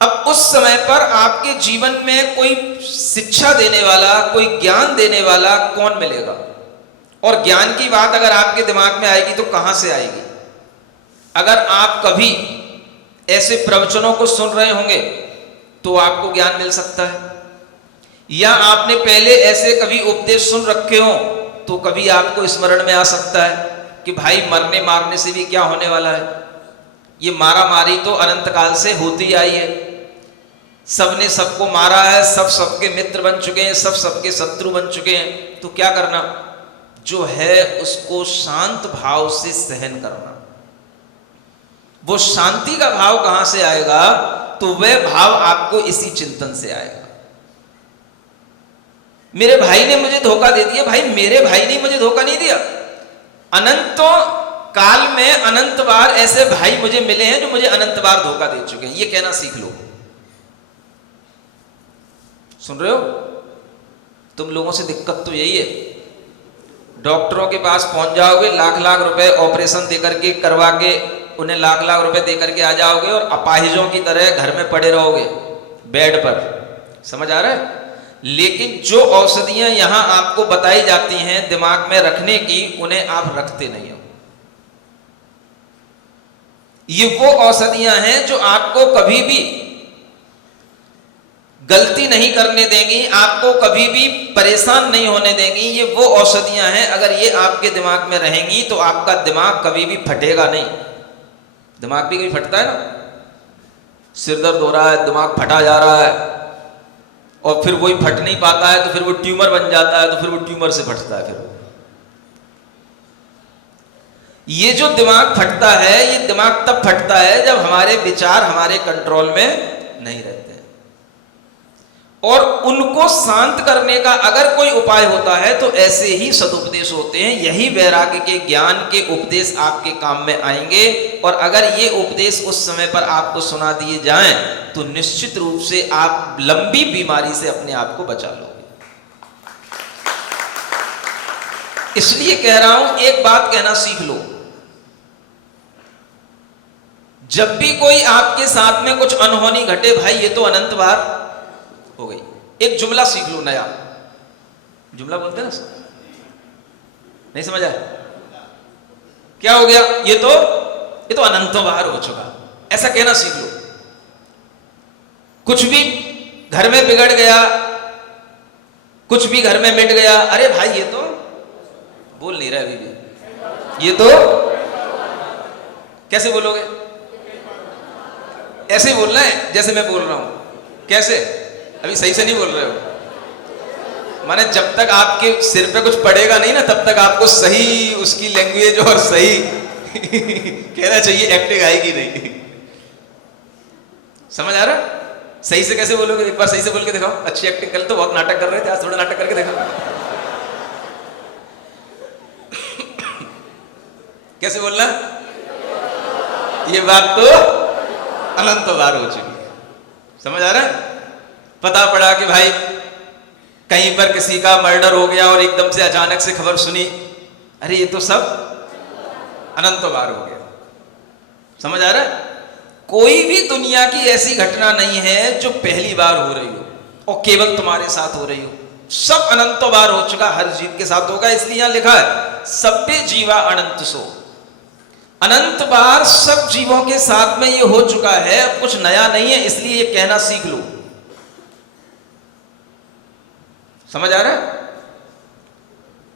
अब उस समय पर आपके जीवन में कोई शिक्षा देने वाला, कोई ज्ञान देने वाला कौन मिलेगा? और ज्ञान की बात अगर आपके दिमाग में आएगी तो कहां से आएगी? अगर आप कभी ऐसे प्रवचनों को सुन रहे होंगे तो आपको ज्ञान मिल सकता है, या आपने पहले ऐसे कभी उपदेश सुन रखे हो तो कभी आपको स्मरण में आ सकता है कि भाई मरने मारने से भी क्या होने वाला है, ये मारा मारी तो अनंत काल से होती आई है, सबने सबको मारा है, सब सबके मित्र बन चुके हैं, सब सबके शत्रु बन चुके हैं। तो क्या करना? जो है उसको शांत भाव से सहन करना। वो शांति का भाव कहां से आएगा? तो वह भाव आपको इसी चिंतन से आएगा। मेरे भाई ने मुझे धोखा दे दिया, भाई मेरे भाई ने मुझे धोखा नहीं दिया, अनंतों काल में अनंत बार ऐसे भाई मुझे मिले हैं जो मुझे अनंत बार धोखा दे चुके हैं। ये कहना सीख लो। सुन रहे हो? तुम लोगों से दिक्कत तो यही है, डॉक्टरों के पास पहुंच जाओगे, लाख लाख रुपए ऑपरेशन देकर के करवा के उन्हें लाख लाख रुपए देकर के आ जाओगे और अपाहिजों की तरह घर में पड़े रहोगे बेड पर। समझ आ रहा है? लेकिन जो औषधियां यहां आपको बताई जाती हैं दिमाग में रखने की, उन्हें आप रखते नहीं हो। ये वो औषधियां हैं जो आपको कभी भी गलती नहीं करने देंगी, आपको कभी भी परेशान नहीं होने देंगी। ये वो औषधियां हैं, अगर ये आपके दिमाग में रहेंगी तो आपका दिमाग कभी भी फटेगा नहीं। दिमाग भी कभी फटता है ना, सिर दर्द हो रहा है, दिमाग फटा जा रहा है, और फिर वही फट नहीं पाता है तो फिर वो ट्यूमर बन जाता है, तो फिर वो ट्यूमर से फटता है। फिर ये जो दिमाग फटता है, ये दिमाग तब फटता है जब हमारे विचार हमारे कंट्रोल में नहीं रहते हैं। और उनको शांत करने का अगर कोई उपाय होता है तो ऐसे ही सदुपदेश होते हैं। यही वैराग्य के ज्ञान के उपदेश आपके काम में आएंगे, और अगर ये उपदेश उस समय पर आपको सुना दिए जाएं तो निश्चित रूप से आप लंबी बीमारी से अपने आप को बचा लोगे। इसलिए कह रहा हूं, एक बात कहना सीख लो। जब भी कोई आपके साथ में कुछ अनहोनी घटे, भाई ये तो अनंत बार हो गई, एक जुमला सीख लो। नया जुमला बोलते हैं ना, नहीं समझ आया? क्या हो गया? ये तो अनंतों बार हो चुका, ऐसा कहना सीख लो। कुछ भी घर में बिगड़ गया, कुछ भी घर में मिट गया, अरे भाई ये तो बोल नहीं रहा अभी भी, ये तो कैसे बोलोगे? ऐसे बोलना है जैसे मैं बोल रहा हूं। कैसे? अभी सही से नहीं बोल रहे हो। माने जब तक आपके सिर पे कुछ पड़ेगा नहीं ना, तब तक आपको सही उसकी लैंग्वेज और सही कहना चाहिए, एक्टिंग आएगी नहीं। समझ आ रहा? सही से कैसे बोलोगे? एक बार सही से बोल के दिखाओ। अच्छी एक्टिंग कर, तो बहुत नाटक कर रहे थे, आज थोड़ा नाटक करके दिखाओ। कैसे बोलना? ये बात तो अनंत बार हो चुकी है। समझ आ रहा है? पता पड़ा कि भाई कहीं पर किसी का मर्डर हो गया और एकदम से अचानक से खबर सुनी, अरे ये तो सब अनंत बार हो गया। समझ आ रहा है? कोई भी दुनिया की ऐसी घटना नहीं है जो पहली बार हो रही हो और केवल तुम्हारे साथ हो रही हो। सब अनंत बार हो चुका, हर जीव के साथ होगा। इसलिए यहां लिखा है सभ्य जीवा अनंत सो। अनंत बार सब जीवों के साथ में ये हो चुका है, कुछ नया नहीं है। इसलिए ये कहना सीख लो। समझ आ रहा है?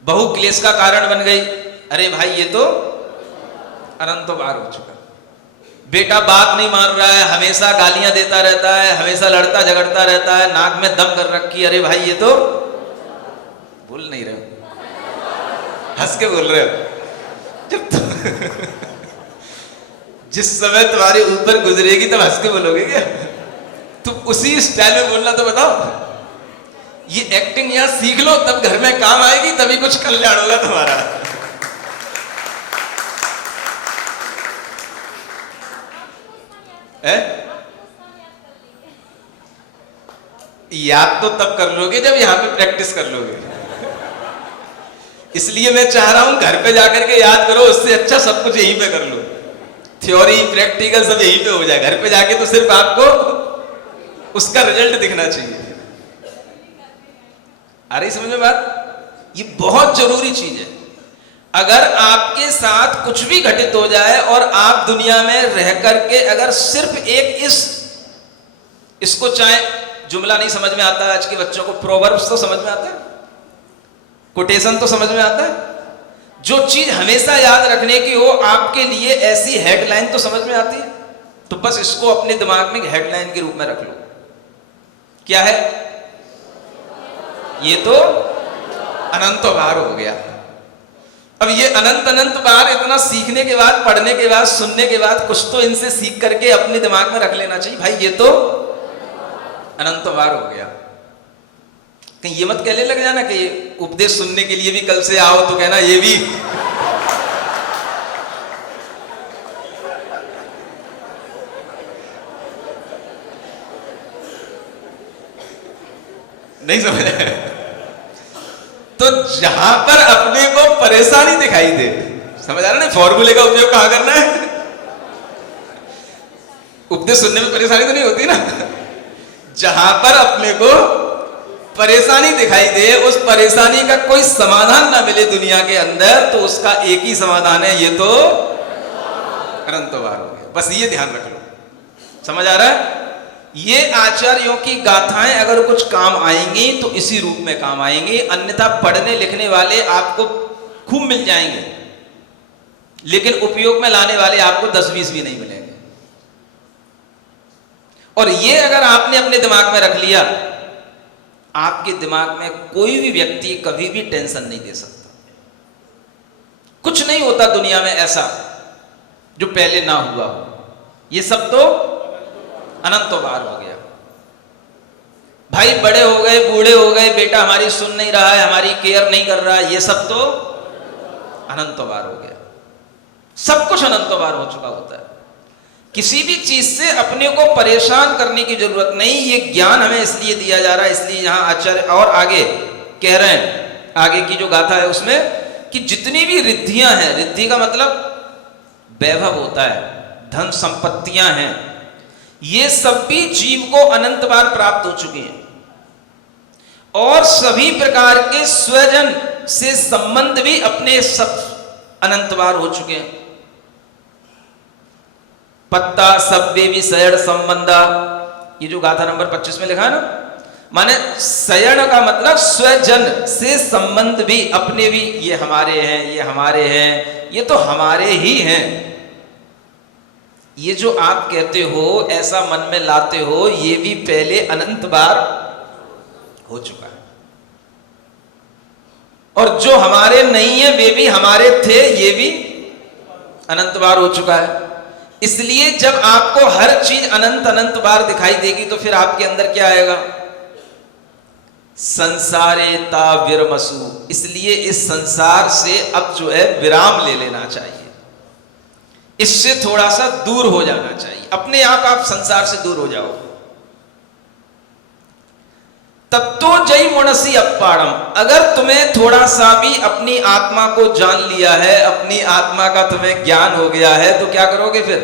बहु क्लेश का कारण बन गई, अरे भाई ये तो अनंत बार हो चुका। बेटा बात नहीं मान रहा है, हमेशा गालियां देता रहता है, हमेशा लड़ता झगड़ता रहता है, नाक में दम कर रखी, अरे भाई ये तो बोल नहीं रहे हो, हंस के बोल रहे हो। जब जिस समय तुम्हारे ऊपर गुजरेगी तब हंस के बोलोगे क्या? तुम उसी स्टाइल में बोलना तो बताओ। ये एक्टिंग यहां सीख लो, तब घर में काम आएगी, तभी कुछ कल्याण होगा तुम्हारा। है? याद तो तब कर लोगे जब यहां पे प्रैक्टिस कर लोगे। इसलिए मैं चाह रहा हूं घर पे जाकर के याद करो, उससे अच्छा सब कुछ यहीं पे कर लो। थ्योरी प्रैक्टिकल सब यहीं पे हो जाए, घर पे जाके तो सिर्फ आपको उसका रिजल्ट दिखना चाहिए। आ रही समझ में बात? ये बहुत जरूरी चीज है। अगर आपके साथ कुछ भी घटित हो जाए और आप दुनिया में रह करके अगर सिर्फ एक इसको चाहे जुमला नहीं समझ में आता है आज के बच्चों को, प्रोवर्ब्स तो समझ में आता है, कोटेशन तो समझ में आता है, जो चीज हमेशा याद रखने की हो आपके लिए ऐसी हेडलाइन तो समझ में आती है, तो बस इसको अपने दिमाग में हेडलाइन के रूप में रख लो। क्या है? ये तो अनंत बार हो गया। अब ये अनंत बार इतना सीखने के बाद, पढ़ने के बाद, सुनने के बाद कुछ तो इनसे सीख करके अपने दिमाग में रख लेना चाहिए, भाई ये तो अनंत बार हो गया। कहीं ये मत कहने लग जाना कि उपदेश सुनने के लिए भी कल से आओ तो कहना ये भी नहीं समझ आया। तो जहां पर अपने को परेशानी दिखाई दे, समझ आ रहा ना फॉर्मूले का उपयोग कहां करना है? उपदेश सुनने में परेशानी तो नहीं होती ना। जहां पर अपने को परेशानी दिखाई दे, उस परेशानी का कोई समाधान ना मिले दुनिया के अंदर, तो उसका एक ही समाधान है, ये तो अनंतवार हो गया। बस ये ध्यान रख लो। समझ आ रहा है? ये आचार्यों की गाथाएं अगर कुछ काम आएंगी तो इसी रूप में काम आएंगी, अन्यथा पढ़ने लिखने वाले आपको खूब मिल जाएंगे, लेकिन उपयोग में लाने वाले आपको 10-20 भी नहीं मिलेंगे। और ये अगर आपने अपने दिमाग में रख लिया, आपके दिमाग में कोई भी व्यक्ति कभी भी टेंशन नहीं दे सकता। कुछ नहीं होता दुनिया में ऐसा जो पहले ना हुआ हो। ये सब तो अनंत बार हो गया। भाई बड़े हो गए, बूढ़े हो गए, बेटा हमारी सुन नहीं रहा है, हमारी केयर नहीं कर रहा है, ये सब तो अनंत बार हो गया। सब कुछ अनंत बार हो चुका होता है। किसी भी चीज से अपने को परेशान करने की जरूरत नहीं। ये ज्ञान हमें इसलिए दिया जा रहा है, इसलिए यहां आचार्य और आगे कह रहे हैं, आगे की जो गाथा है उसमें कि जितनी भी रिद्धियां हैं, रिद्धि का मतलब वैभव होता है, धन संपत्तियां हैं, ये सब भी जीव को अनंत बार प्राप्त हो चुके हैं। और सभी प्रकार के स्वजन से संबंध भी अपने सब अनंत बार हो चुके हैं। पत्ता सभ्य भी शयन संबंधा, ये जो गाथा नंबर 25 में लिखा है ना, माने शयन का मतलब स्वजन से संबंध भी, अपने भी, ये हमारे हैं, ये हमारे हैं, ये तो हमारे ही हैं। ये जो आप कहते हो, ऐसा मन में लाते हो, ये भी पहले अनंत बार हो चुका है। और जो हमारे नहीं है वे भी हमारे थे, ये भी अनंत बार हो चुका है। इसलिए जब आपको हर चीज अनंत बार दिखाई देगी तो फिर आपके अंदर क्या आएगा? संसारे ता विरमसु। इसलिए इस संसार से अब जो है विराम ले लेना चाहिए, इससे थोड़ा सा दूर हो जाना चाहिए। अपने आप संसार से दूर हो जाओ। तब तो जय मुनसी अपाड़म। अगर तुम्हें थोड़ा सा भी अपनी आत्मा को जान लिया है, अपनी आत्मा का तुम्हें ज्ञान हो गया है, तो क्या करोगे फिर?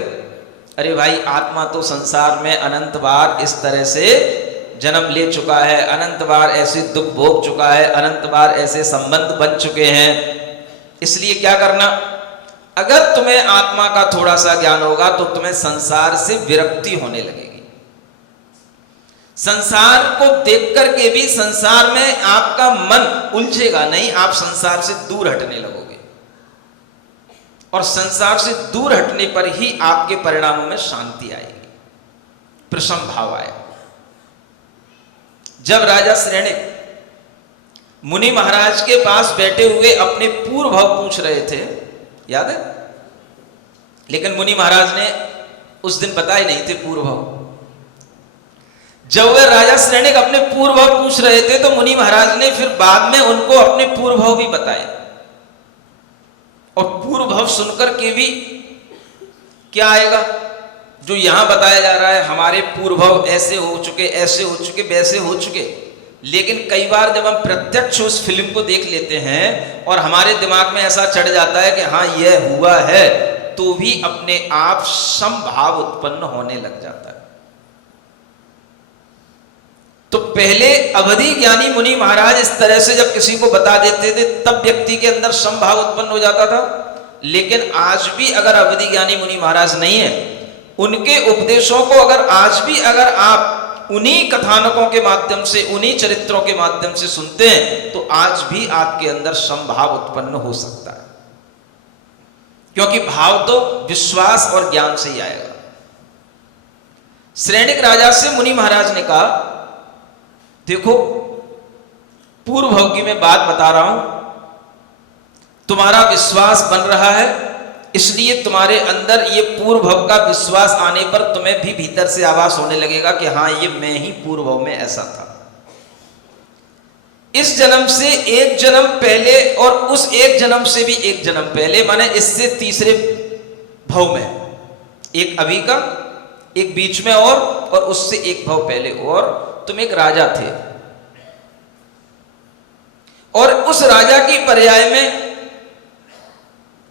अरे भाई, आत्मा तो संसार में अनंत बार इस तरह से जन्म ले चुका है, अनंत बार ऐसे दुख भोग चुका है, अनंत बार ऐसे संबंध बन चुके हैं। इसलिए क्या करना? अगर तुम्हें आत्मा का थोड़ा सा ज्ञान होगा तो तुम्हें संसार से विरक्ति होने लगेगी। संसार को देख करके भी संसार में आपका मन उलझेगा नहीं, आप संसार से दूर हटने लगोगे। और संसार से दूर हटने पर ही आपके परिणामों में शांति आएगी, प्रसन्न भाव आएगा। जब राजा श्रेणिक मुनि महाराज के पास बैठे हुए अपने पूर्व भाव पूछ रहे थे, याद है? लेकिन मुनि महाराज ने उस दिन बताए नहीं थे पूर्व भाव। जब वह राजा श्रेणिक अपने पूर्व भाव पूछ रहे थे तो मुनि महाराज ने फिर बाद में उनको अपने पूर्व भाव भी बताए। और पूर्व भाव सुनकर के भी क्या आएगा? जो यहां बताया जा रहा है हमारे पूर्वव ऐसे हो चुके, ऐसे हो चुके, वैसे हो चुके, लेकिन कई बार जब हम प्रत्यक्ष उस फिल्म को देख लेते हैं और हमारे दिमाग में ऐसा चढ़ जाता है कि हाँ यह हुआ है, तो भी अपने आप समभाव उत्पन्न होने लग जाता है। तो पहले अवधि ज्ञानी मुनि महाराज इस तरह से जब किसी को बता देते थे तब व्यक्ति के अंदर समभाव उत्पन्न हो जाता था। लेकिन आज भी अगर अवधि ज्ञानी मुनि महाराज नहीं है, उनके उपदेशों को अगर आज भी अगर आप उन्हीं कथानकों के माध्यम से, उन्हीं चरित्रों के माध्यम से सुनते हैं, तो आज भी आपके अंदर समभाव उत्पन्न हो सकता है, क्योंकि भाव तो विश्वास और ज्ञान से ही आएगा। श्रेणिक राजा से मुनि महाराज ने कहा, देखो पूर्व भव की मैं बात बता रहा हूं, तुम्हारा विश्वास बन रहा है, इसलिए तुम्हारे अंदर ये पूर्व भव का विश्वास आने पर तुम्हें भी भीतर से आभास होने लगेगा कि हाँ ये मैं ही पूर्व भव में ऐसा था। इस जन्म से एक जन्म पहले और उस एक जन्म से भी एक जन्म पहले, माने इससे तीसरे भव में, एक अभी का, एक बीच में और उससे एक भव पहले और तुम एक राजा थे, और उस राजा की पर्याय में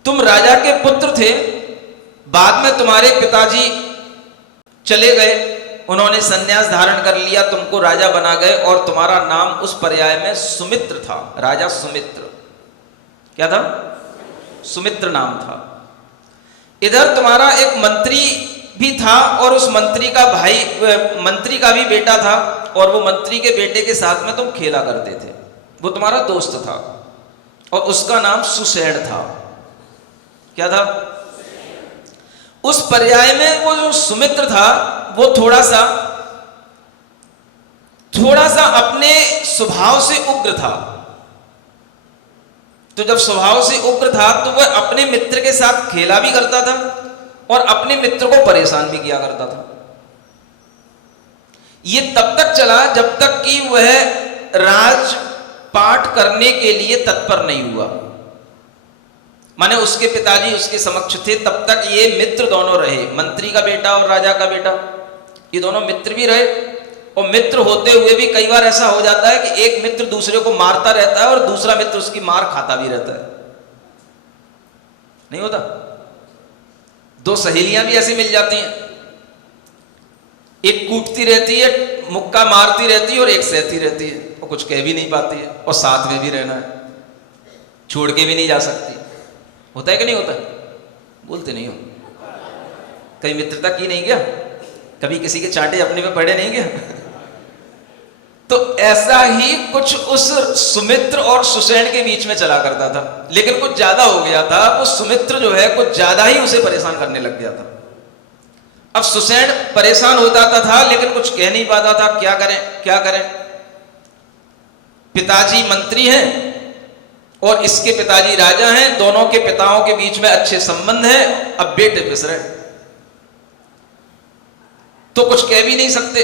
तुम राजा के पुत्र थे। बाद में तुम्हारे पिताजी चले गए, उन्होंने संन्यास धारण कर लिया, तुमको राजा बना गए, और तुम्हारा नाम उस पर्याय में सुमित्र था, राजा सुमित्र। क्या था? सुमित्र नाम था। इधर तुम्हारा एक मंत्री भी था, और उस मंत्री का भाई, मंत्री का भी बेटा था, और वो मंत्री के बेटे के साथ में तुम खेला करते थे, वो तुम्हारा दोस्त था, और उसका नाम सुसेन था। क्या था? उस पर्याय में वो जो सुमित्र था वो थोड़ा सा अपने स्वभाव से उग्र था। तो जब स्वभाव से उग्र था तो वह अपने मित्र के साथ खेला भी करता था और अपने मित्र को परेशान भी किया करता था। ये तब तक चला जब तक कि वह राजपाट करने के लिए तत्पर नहीं हुआ, माने उसके पिताजी उसके समक्ष थे, तब तक ये मित्र दोनों रहे, मंत्री का बेटा और राजा का बेटा, ये दोनों मित्र भी रहे। और मित्र होते हुए भी कई बार ऐसा हो जाता है कि एक मित्र दूसरे को मारता रहता है और दूसरा मित्र उसकी मार खाता भी रहता है, नहीं होता? दो सहेलियां भी ऐसी मिल जाती हैं, एक कूटती रहती है, मुक्का मारती रहती है, और एक सहती रहती है, और कुछ कह भी नहीं पाती है, और साथ में भी रहना है, छोड़ के भी नहीं जा सकती। होता है कि नहीं होता? बोलते नहीं हो। कहीं मित्रता की नहीं क्या? कभी किसी के चांटे अपने में पड़े नहीं क्या? तो ऐसा ही कुछ उस सुमित्र और सुसेन के बीच में चला करता था, लेकिन कुछ ज्यादा हो गया था। वो सुमित्र जो है कुछ ज्यादा ही उसे परेशान करने लग गया था। अब सुसेन परेशान हो जाता था लेकिन कुछ कह नहीं पाता था, क्या करें क्या करें। पिताजी मंत्री हैं और इसके पिताजी राजा हैं, दोनों के पिताओं के बीच में अच्छे संबंध हैं। अब बेटे पिस रहे, तो कुछ कह भी नहीं सकते,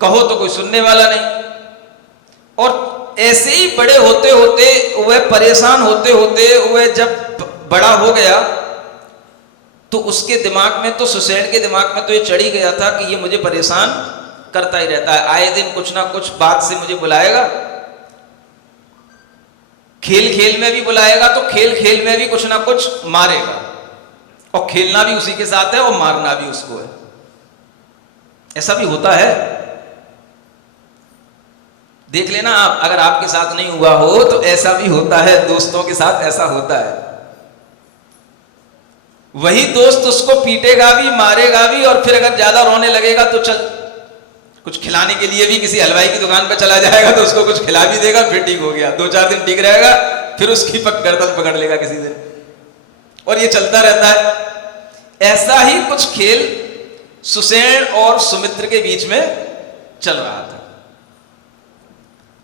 कहो तो कोई सुनने वाला नहीं। और ऐसे ही बड़े होते होते वह परेशान होते होते वह जब बड़ा हो गया तो उसके दिमाग में, तो सुसेन के दिमाग में तो ये चढ़ी गया था कि ये मुझे परेशान करता ही रहता है, आए दिन कुछ ना कुछ बात से मुझे बुलाएगा, खेल खेल में भी बुलाएगा, तो खेल खेल में भी कुछ ना कुछ मारेगा, और खेलना भी उसी के साथ है और मारना भी उसको है। ऐसा भी होता है, देख लेना आप, अगर आपके साथ नहीं हुआ हो तो ऐसा भी होता है, दोस्तों के साथ ऐसा होता है। वही दोस्त उसको पीटेगा भी, मारेगा भी, और फिर अगर ज्यादा रोने लगेगा तो चल कुछ खिलाने के लिए भी किसी हलवाई की दुकान पर चला जाएगा तो उसको कुछ खिला भी देगा, फिर ठीक हो गया, 2-4 दिन ठीक रहेगा, फिर उसकी गर्दन पकड़ लेगा किसी दिन, और ये चलता रहता है। ऐसा ही कुछ खेल सुसेन और सुमित्र के बीच में चल रहा था।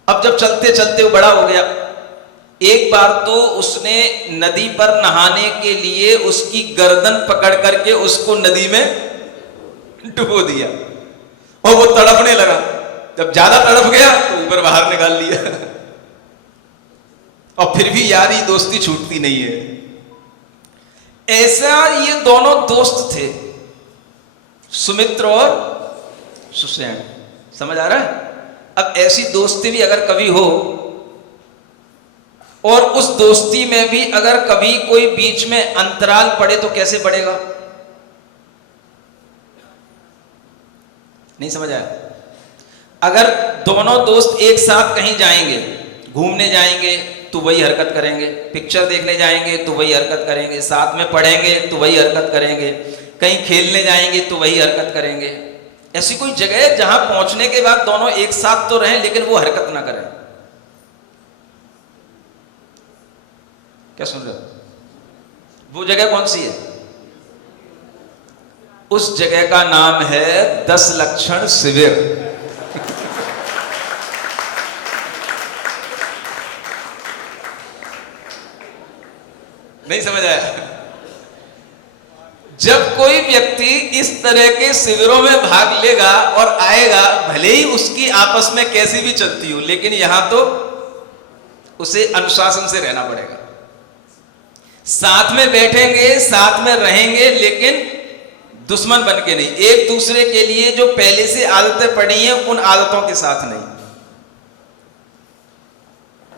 अब जब चलते चलते वो बड़ा हो गया, एक बार तो उसने नदी पर नहाने के लिए उसकी गर्दन पकड़ करके उसको नदी में डुबो दिया, और वो तड़पने लगा। जब ज्यादा तड़प गया तो ऊपर बाहर निकाल लिया। और फिर भी यारी दोस्ती छूटती नहीं है। ऐसा ये दोनों दोस्त थे, सुमित्र और सुषेण। समझ आ रहा है? अब ऐसी दोस्ती भी अगर कभी हो और उस दोस्ती में भी अगर कभी कोई बीच में अंतराल पड़े तो कैसे पड़ेगा? नहीं समझ आया? अगर दोनों दोस्त एक साथ कहीं जाएंगे, घूमने जाएंगे तो वही हरकत करेंगे, पिक्चर देखने जाएंगे तो वही हरकत करेंगे, साथ में पढ़ेंगे तो वही हरकत करेंगे, कहीं खेलने जाएंगे तो वही हरकत करेंगे। ऐसी कोई जगह है जहां पहुंचने के बाद दोनों एक साथ तो रहें लेकिन वो हरकत ना करें? क्या सुन रहे हो? वो जगह कौन सी है? उस जगह का नाम है 10 लक्षण शिविर। नहीं समझ आया? जब कोई व्यक्ति इस तरह के शिविरों में भाग लेगा और आएगा, भले ही उसकी आपस में कैसी भी चलती हो, लेकिन यहां तो उसे अनुशासन से रहना पड़ेगा। साथ में बैठेंगे, साथ में रहेंगे, लेकिन दुश्मन बन के नहीं। एक दूसरे के लिए जो पहले से आदतें पड़ी हैं उन आदतों के साथ नहीं।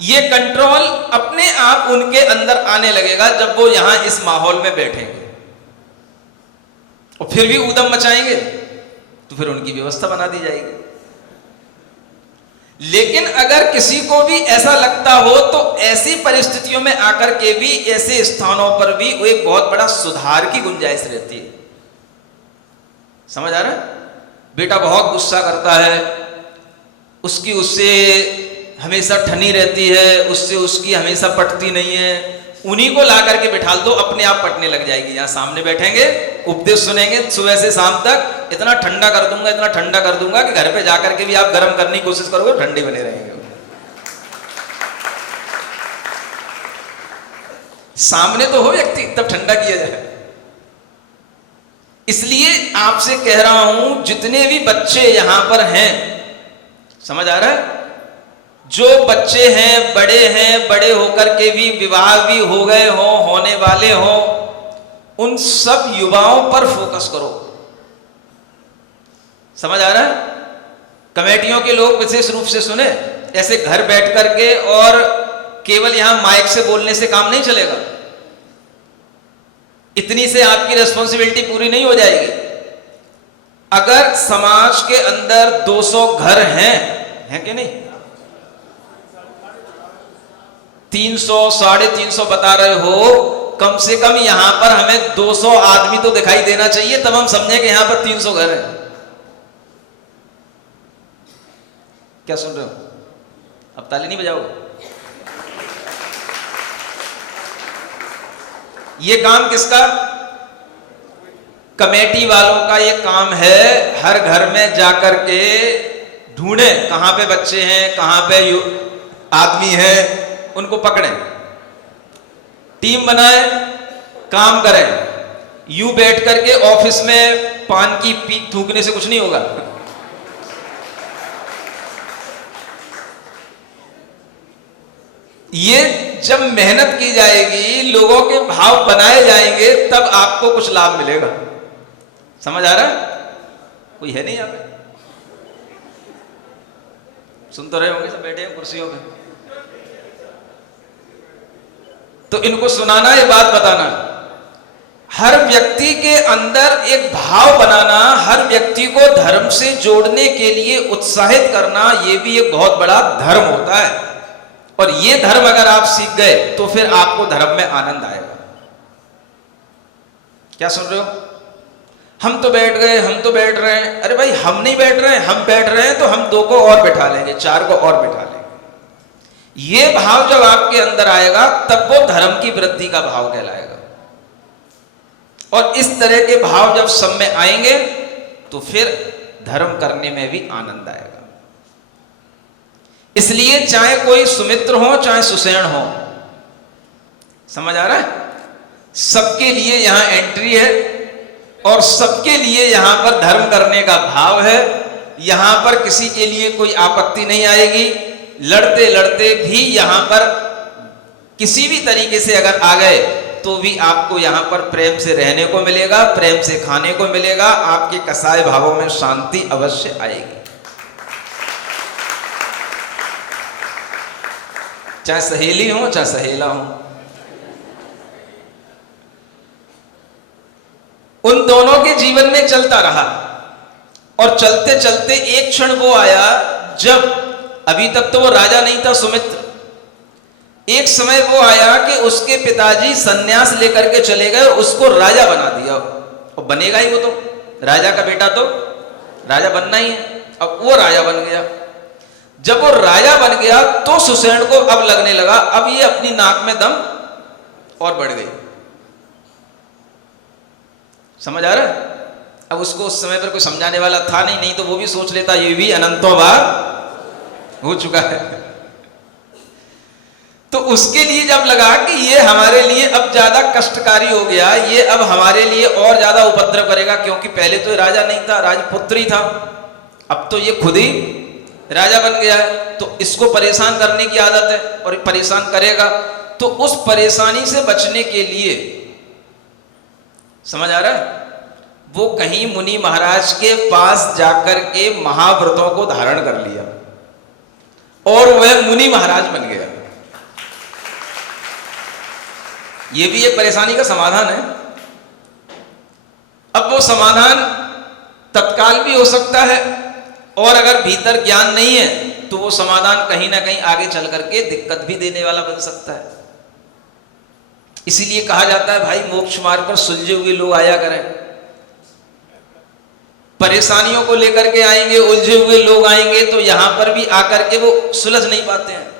ये कंट्रोल अपने आप उनके अंदर आने लगेगा जब वो यहां इस माहौल में बैठेंगे। और फिर भी ऊधम मचाएंगे तो फिर उनकी व्यवस्था बना दी जाएगी। लेकिन अगर किसी को भी ऐसा लगता हो तो ऐसी परिस्थितियों में आकर के भी, ऐसे स्थानों पर भी एक बहुत बड़ा सुधार की गुंजाइश रहती है। समझ आ रहा है? बेटा बहुत गुस्सा करता है, उसकी उससे हमेशा ठनी रहती है, उससे उसकी हमेशा पटती नहीं है, उन्हीं को ला करके बिठा दो, अपने आप पटने लग जाएगी। यहां सामने बैठेंगे, उपदेश सुनेंगे सुबह से शाम तक, इतना ठंडा कर दूंगा, इतना ठंडा कर दूंगा कि घर पे जाकर के भी आप गर्म करने की कोशिश करोगे, ठंडे बने रहेंगे। सामने तो हो व्यक्ति, तब ठंडा किया जाए। इसलिए आपसे कह रहा हूं, जितने भी बच्चे यहां पर हैं, समझ आ रहा है? जो बच्चे हैं, बड़े होकर के भी विवाह भी हो गए हो, होने वाले हो, उन सब युवाओं पर फोकस करो। समझ आ रहा है? कमेटियों के लोग विशेष रूप से सुने, ऐसे घर बैठ करके और केवल यहां माइक से बोलने से काम नहीं चलेगा। इतनी से आपकी रिस्पॉन्सिबिलिटी पूरी नहीं हो जाएगी। अगर समाज के अंदर 200 घर हैं कि नहीं, 300 350 बता रहे हो, कम से कम यहां पर हमें 200 आदमी तो दिखाई देना चाहिए, तब हम समझे कि यहां पर 300 घर हैं। क्या सुन रहे हो? अब ताली नहीं बजाओगे? ये काम किसका? कमेटी वालों का ये काम है। हर घर में जाकर के ढूंढे कहां पे बच्चे हैं, कहां पे आदमी है, उनको पकड़ें, टीम बनाए, काम करें। यूं बैठ करके ऑफिस में पान की पीक थूकने से कुछ नहीं होगा। ये जब मेहनत की जाएगी, लोगों के भाव बनाए जाएंगे, तब आपको कुछ लाभ मिलेगा। समझ आ रहा है? कोई है नहीं यहां पे? सुन तो रहे होंगे, सब बैठे हैं कुर्सियों पे। तो इनको सुनाना, ये बात बताना, हर व्यक्ति के अंदर एक भाव बनाना, हर व्यक्ति को धर्म से जोड़ने के लिए उत्साहित करना, ये भी एक बहुत बड़ा धर्म होता है। और ये धर्म अगर आप सीख गए तो फिर आपको धर्म में आनंद आएगा। क्या सुन रहे हो? हम तो बैठ गए, हम तो बैठ रहे हैं। अरे भाई, हम नहीं बैठ रहे हैं, हम बैठ रहे हैं तो हम 2 को और बैठा लेंगे, 4 को और बैठा लेंगे। ये भाव जब आपके अंदर आएगा तब वो धर्म की वृद्धि का भाव कहलाएगा। और इस तरह के भाव जब सब में आएंगे तो फिर धर्म करने में भी आनंद आएगा। इसलिए चाहे कोई सुमित्र हो, चाहे सुषेण हो, समझ आ रहा है? सबके लिए यहां एंट्री है और सबके लिए यहां पर धर्म करने का भाव है। यहां पर किसी के लिए कोई आपत्ति नहीं आएगी। लड़ते लड़ते भी यहां पर किसी भी तरीके से अगर आ गए तो भी आपको यहाँ पर प्रेम से रहने को मिलेगा, प्रेम से खाने को मिलेगा, आपके कसाय भावों में शांति अवश्य आएगी। चाहे सहेली हो चाहे सहेला हो, उन दोनों के जीवन में चलता रहा। और चलते चलते एक क्षण वो आया जब, अभी तक तो वो राजा नहीं था सुमित्र, एक समय वो आया कि उसके पिताजी सन्यास लेकर के चले गए, उसको राजा बना दिया। और बनेगा ही, वो तो राजा का बेटा तो राजा बनना ही है। अब वो राजा बन गया। जब वो राजा बन गया तो सुसेन को अब लगने लगा अब ये अपनी नाक में दम और बढ़ गई। समझ आ रहा है? अब उसको उस समय पर कोई समझाने वाला था नहीं तो वो भी सोच लेता ये भी अनंतों बार हो चुका है। तो उसके लिए जब लगा कि ये हमारे लिए अब ज्यादा कष्टकारी हो गया, ये अब हमारे लिए और ज्यादा उपद्रव करेगा, क्योंकि पहले तो राजा नहीं था, राजपुत्र ही था, अब तो ये खुद ही राजा बन गया है, तो इसको परेशान करने की आदत है और परेशान करेगा। तो उस परेशानी से बचने के लिए, समझ आ रहा है, वो कहीं मुनि महाराज के पास जाकर के महाव्रतों को धारण कर लिया और वह मुनि महाराज बन गया। ये भी एक परेशानी का समाधान है। अब वो समाधान तत्काल भी हो सकता है और अगर भीतर ज्ञान नहीं है तो वो समाधान कहीं ना कहीं आगे चल करके दिक्कत भी देने वाला बन सकता है। इसीलिए कहा जाता है भाई मोक्ष मार्ग पर सुलझे हुए लोग आया करें। परेशानियों को लेकर के आएंगे, उलझे हुए लोग आएंगे तो यहां पर भी आकर के वो सुलझ नहीं पाते हैं।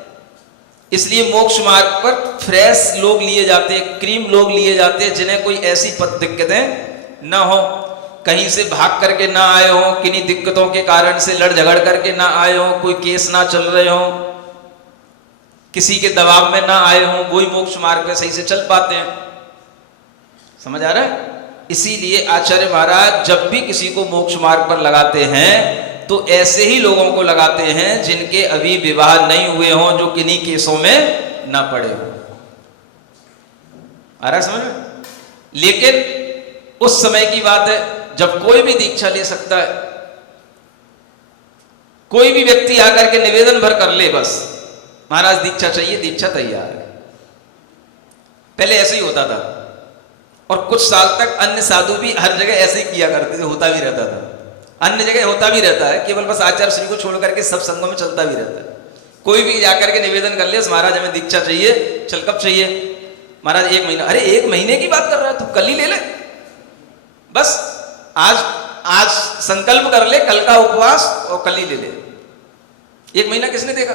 इसलिए मोक्ष मार्ग पर फ्रेश लोग लिए जाते हैं, क्रीम लोग लिए जाते हैं, जिन्हें कोई ऐसी दिक्कतें ना हो, कहीं से भाग करके ना आए हो, किन्हीं दिक्कतों के कारण से लड़ झगड़ करके ना आए हो, कोई केस ना चल रहे हो, किसी के दबाव में ना आए हो, वही मोक्ष मार्ग पे सही से चल पाते हैं। समझ आ रहा है? इसीलिए आचार्य महाराज जब भी किसी को मोक्ष मार्ग पर लगाते हैं तो ऐसे ही लोगों को लगाते हैं जिनके अभी विवाह नहीं हुए हों, जो किन्हीं केसों में ना पड़े हो। आ रहा है समझ में? लेकिन उस समय की बात है जब कोई भी दीक्षा ले सकता है। कोई भी व्यक्ति आकर के निवेदन भर कर ले, बस महाराज दीक्षा चाहिए, दीक्षा तैयार है। पहले ऐसे ही होता था और कुछ साल तक अन्य साधु भी हर जगह ऐसे ही किया करते थे, होता भी रहता था। अन्य जगह होता भी रहता है, केवल बस आचार्य श्री को छोड़ करके सब संघों में चलता भी रहता है। कोई भी जाकर के निवेदन कर ले महाराज हमें दीक्षा चाहिए, चल कब चाहिए? महाराज 1 महीना। अरे 1 महीने की बात कर रहा है तू, कल ही ले ले, बस आज संकल्प कर ले, कल का उपवास और कल ही ले ले। 1 महीना किसने देखा?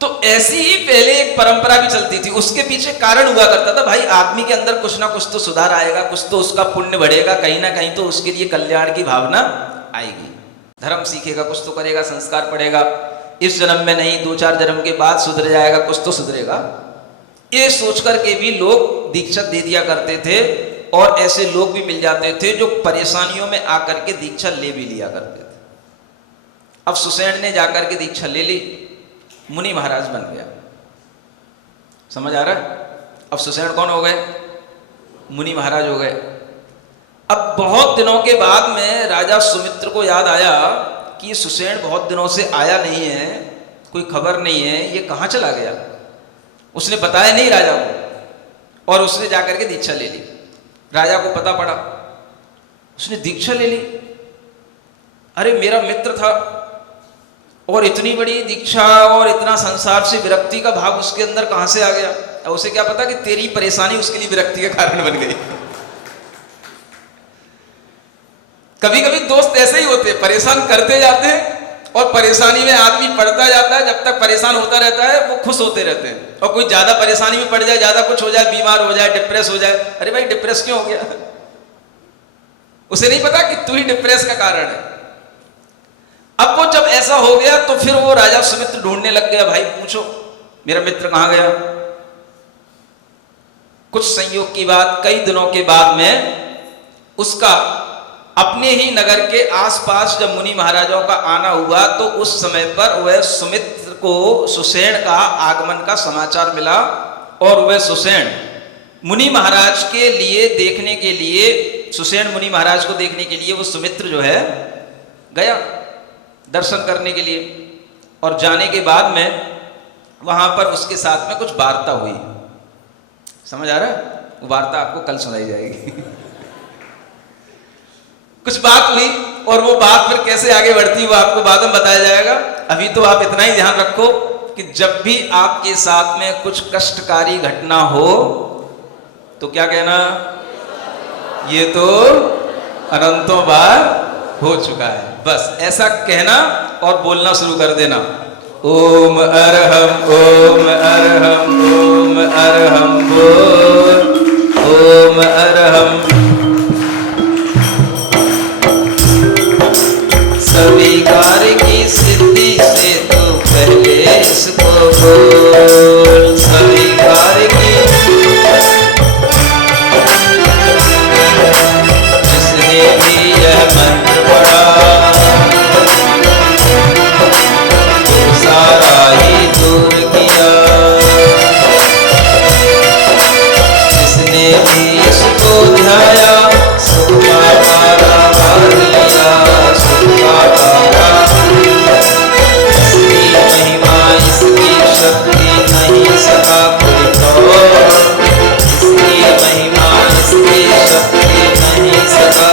तो ऐसी ही पहले एक परंपरा भी चलती थी। उसके पीछे कारण हुआ करता था भाई आदमी के अंदर कुछ ना कुछ तो सुधार आएगा, कुछ तो उसका पुण्य बढ़ेगा, कहीं ना कहीं तो उसके लिए कल्याण की भावना आएगी, धर्म सीखेगा, कुछ तो करेगा, संस्कार पड़ेगा, इस जन्म में नहीं 2-4 जन्म के बाद सुधर जाएगा, कुछ तो सुधरेगा। ये सोच करके भी लोग दीक्षा दे दिया करते थे और ऐसे लोग भी मिल जाते थे जो परेशानियों में आकर के दीक्षा ले भी लिया करते थे। अब सुसेन ने जाकर के दीक्षा ले ली, मुनि महाराज बन गया। समझ आ रहा है? अब सुसेन कौन हो गए? मुनि महाराज हो गए। अब बहुत दिनों के बाद में राजा सुमित्र को याद आया कि सुसेन बहुत दिनों से आया नहीं है, कोई खबर नहीं है, ये कहाँ चला गया। उसने बताया नहीं राजा को और उसने जाकर के दीक्षा ले ली। राजा को पता पड़ा, उसने दीक्षा ले ली। अरे मेरा मित्र था और इतनी बड़ी दीक्षा और इतना संसार से विरक्ति का भाव उसके अंदर कहां से आ गया? और उसे क्या पता कि तेरी परेशानी उसके लिए विरक्ति का कारण बन गई। कभी कभी दोस्त ऐसे ही होते हैं, परेशान करते जाते हैं और परेशानी में आदमी पड़ता जाता है। जब तक परेशान होता रहता है वो खुश होते रहते हैं, और कोई ज्यादा परेशानी में पड़ जाए, ज्यादा कुछ हो जाए, बीमार हो जाए, डिप्रेस हो जाए, अरे भाई डिप्रेस क्यों हो गया? उसे नहीं पता कि तू ही डिप्रेस का कारण है। अब वो जब ऐसा हो गया तो फिर वो राजा सुमित्र ढूंढने लग गया, भाई पूछो मेरा मित्र कहां गया। कुछ संयोग की बात, कई दिनों के बाद में उसका अपने ही नगर के आसपास जब मुनि महाराजों का आना हुआ तो उस समय पर वह सुमित्र को सुसेन का आगमन का समाचार मिला और वह सुसेन मुनि महाराज के लिए देखने के लिए, सुषेण मुनि महाराज को देखने के लिए वो सुमित्र जो है गया दर्शन करने के लिए। और जाने के बाद में वहां पर उसके साथ में कुछ वार्ता हुई। समझ आ रहा है? वो वार्ता आपको कल सुनाई जाएगी। कुछ बात हुई और वो बात फिर कैसे आगे बढ़ती है वो आपको बाद में बताया जाएगा। अभी तो आप इतना ही ध्यान रखो कि जब भी आपके साथ में कुछ कष्टकारी घटना हो तो क्या कहना, ये तो अनंतों बार हो चुका है। बस ऐसा कहना और बोलना शुरू कर देना। ओम अरहम ओम अरहम ओम अरहम बोल ओम अरहम। सभी कार्य की सिद्धि से तो पहले इसको बोल। सभी कार्य की जिसने भी यह मंत्र पढ़ा तो सारा ही दूर किया। जिसने भी इसको ध्याया सुख का पारा पार लिया, सुख का पारा। इसकी महिमा इसकी शक्ति नहीं सका कोई तोड़। इसकी महिमा इसकी शक्ति नहीं सका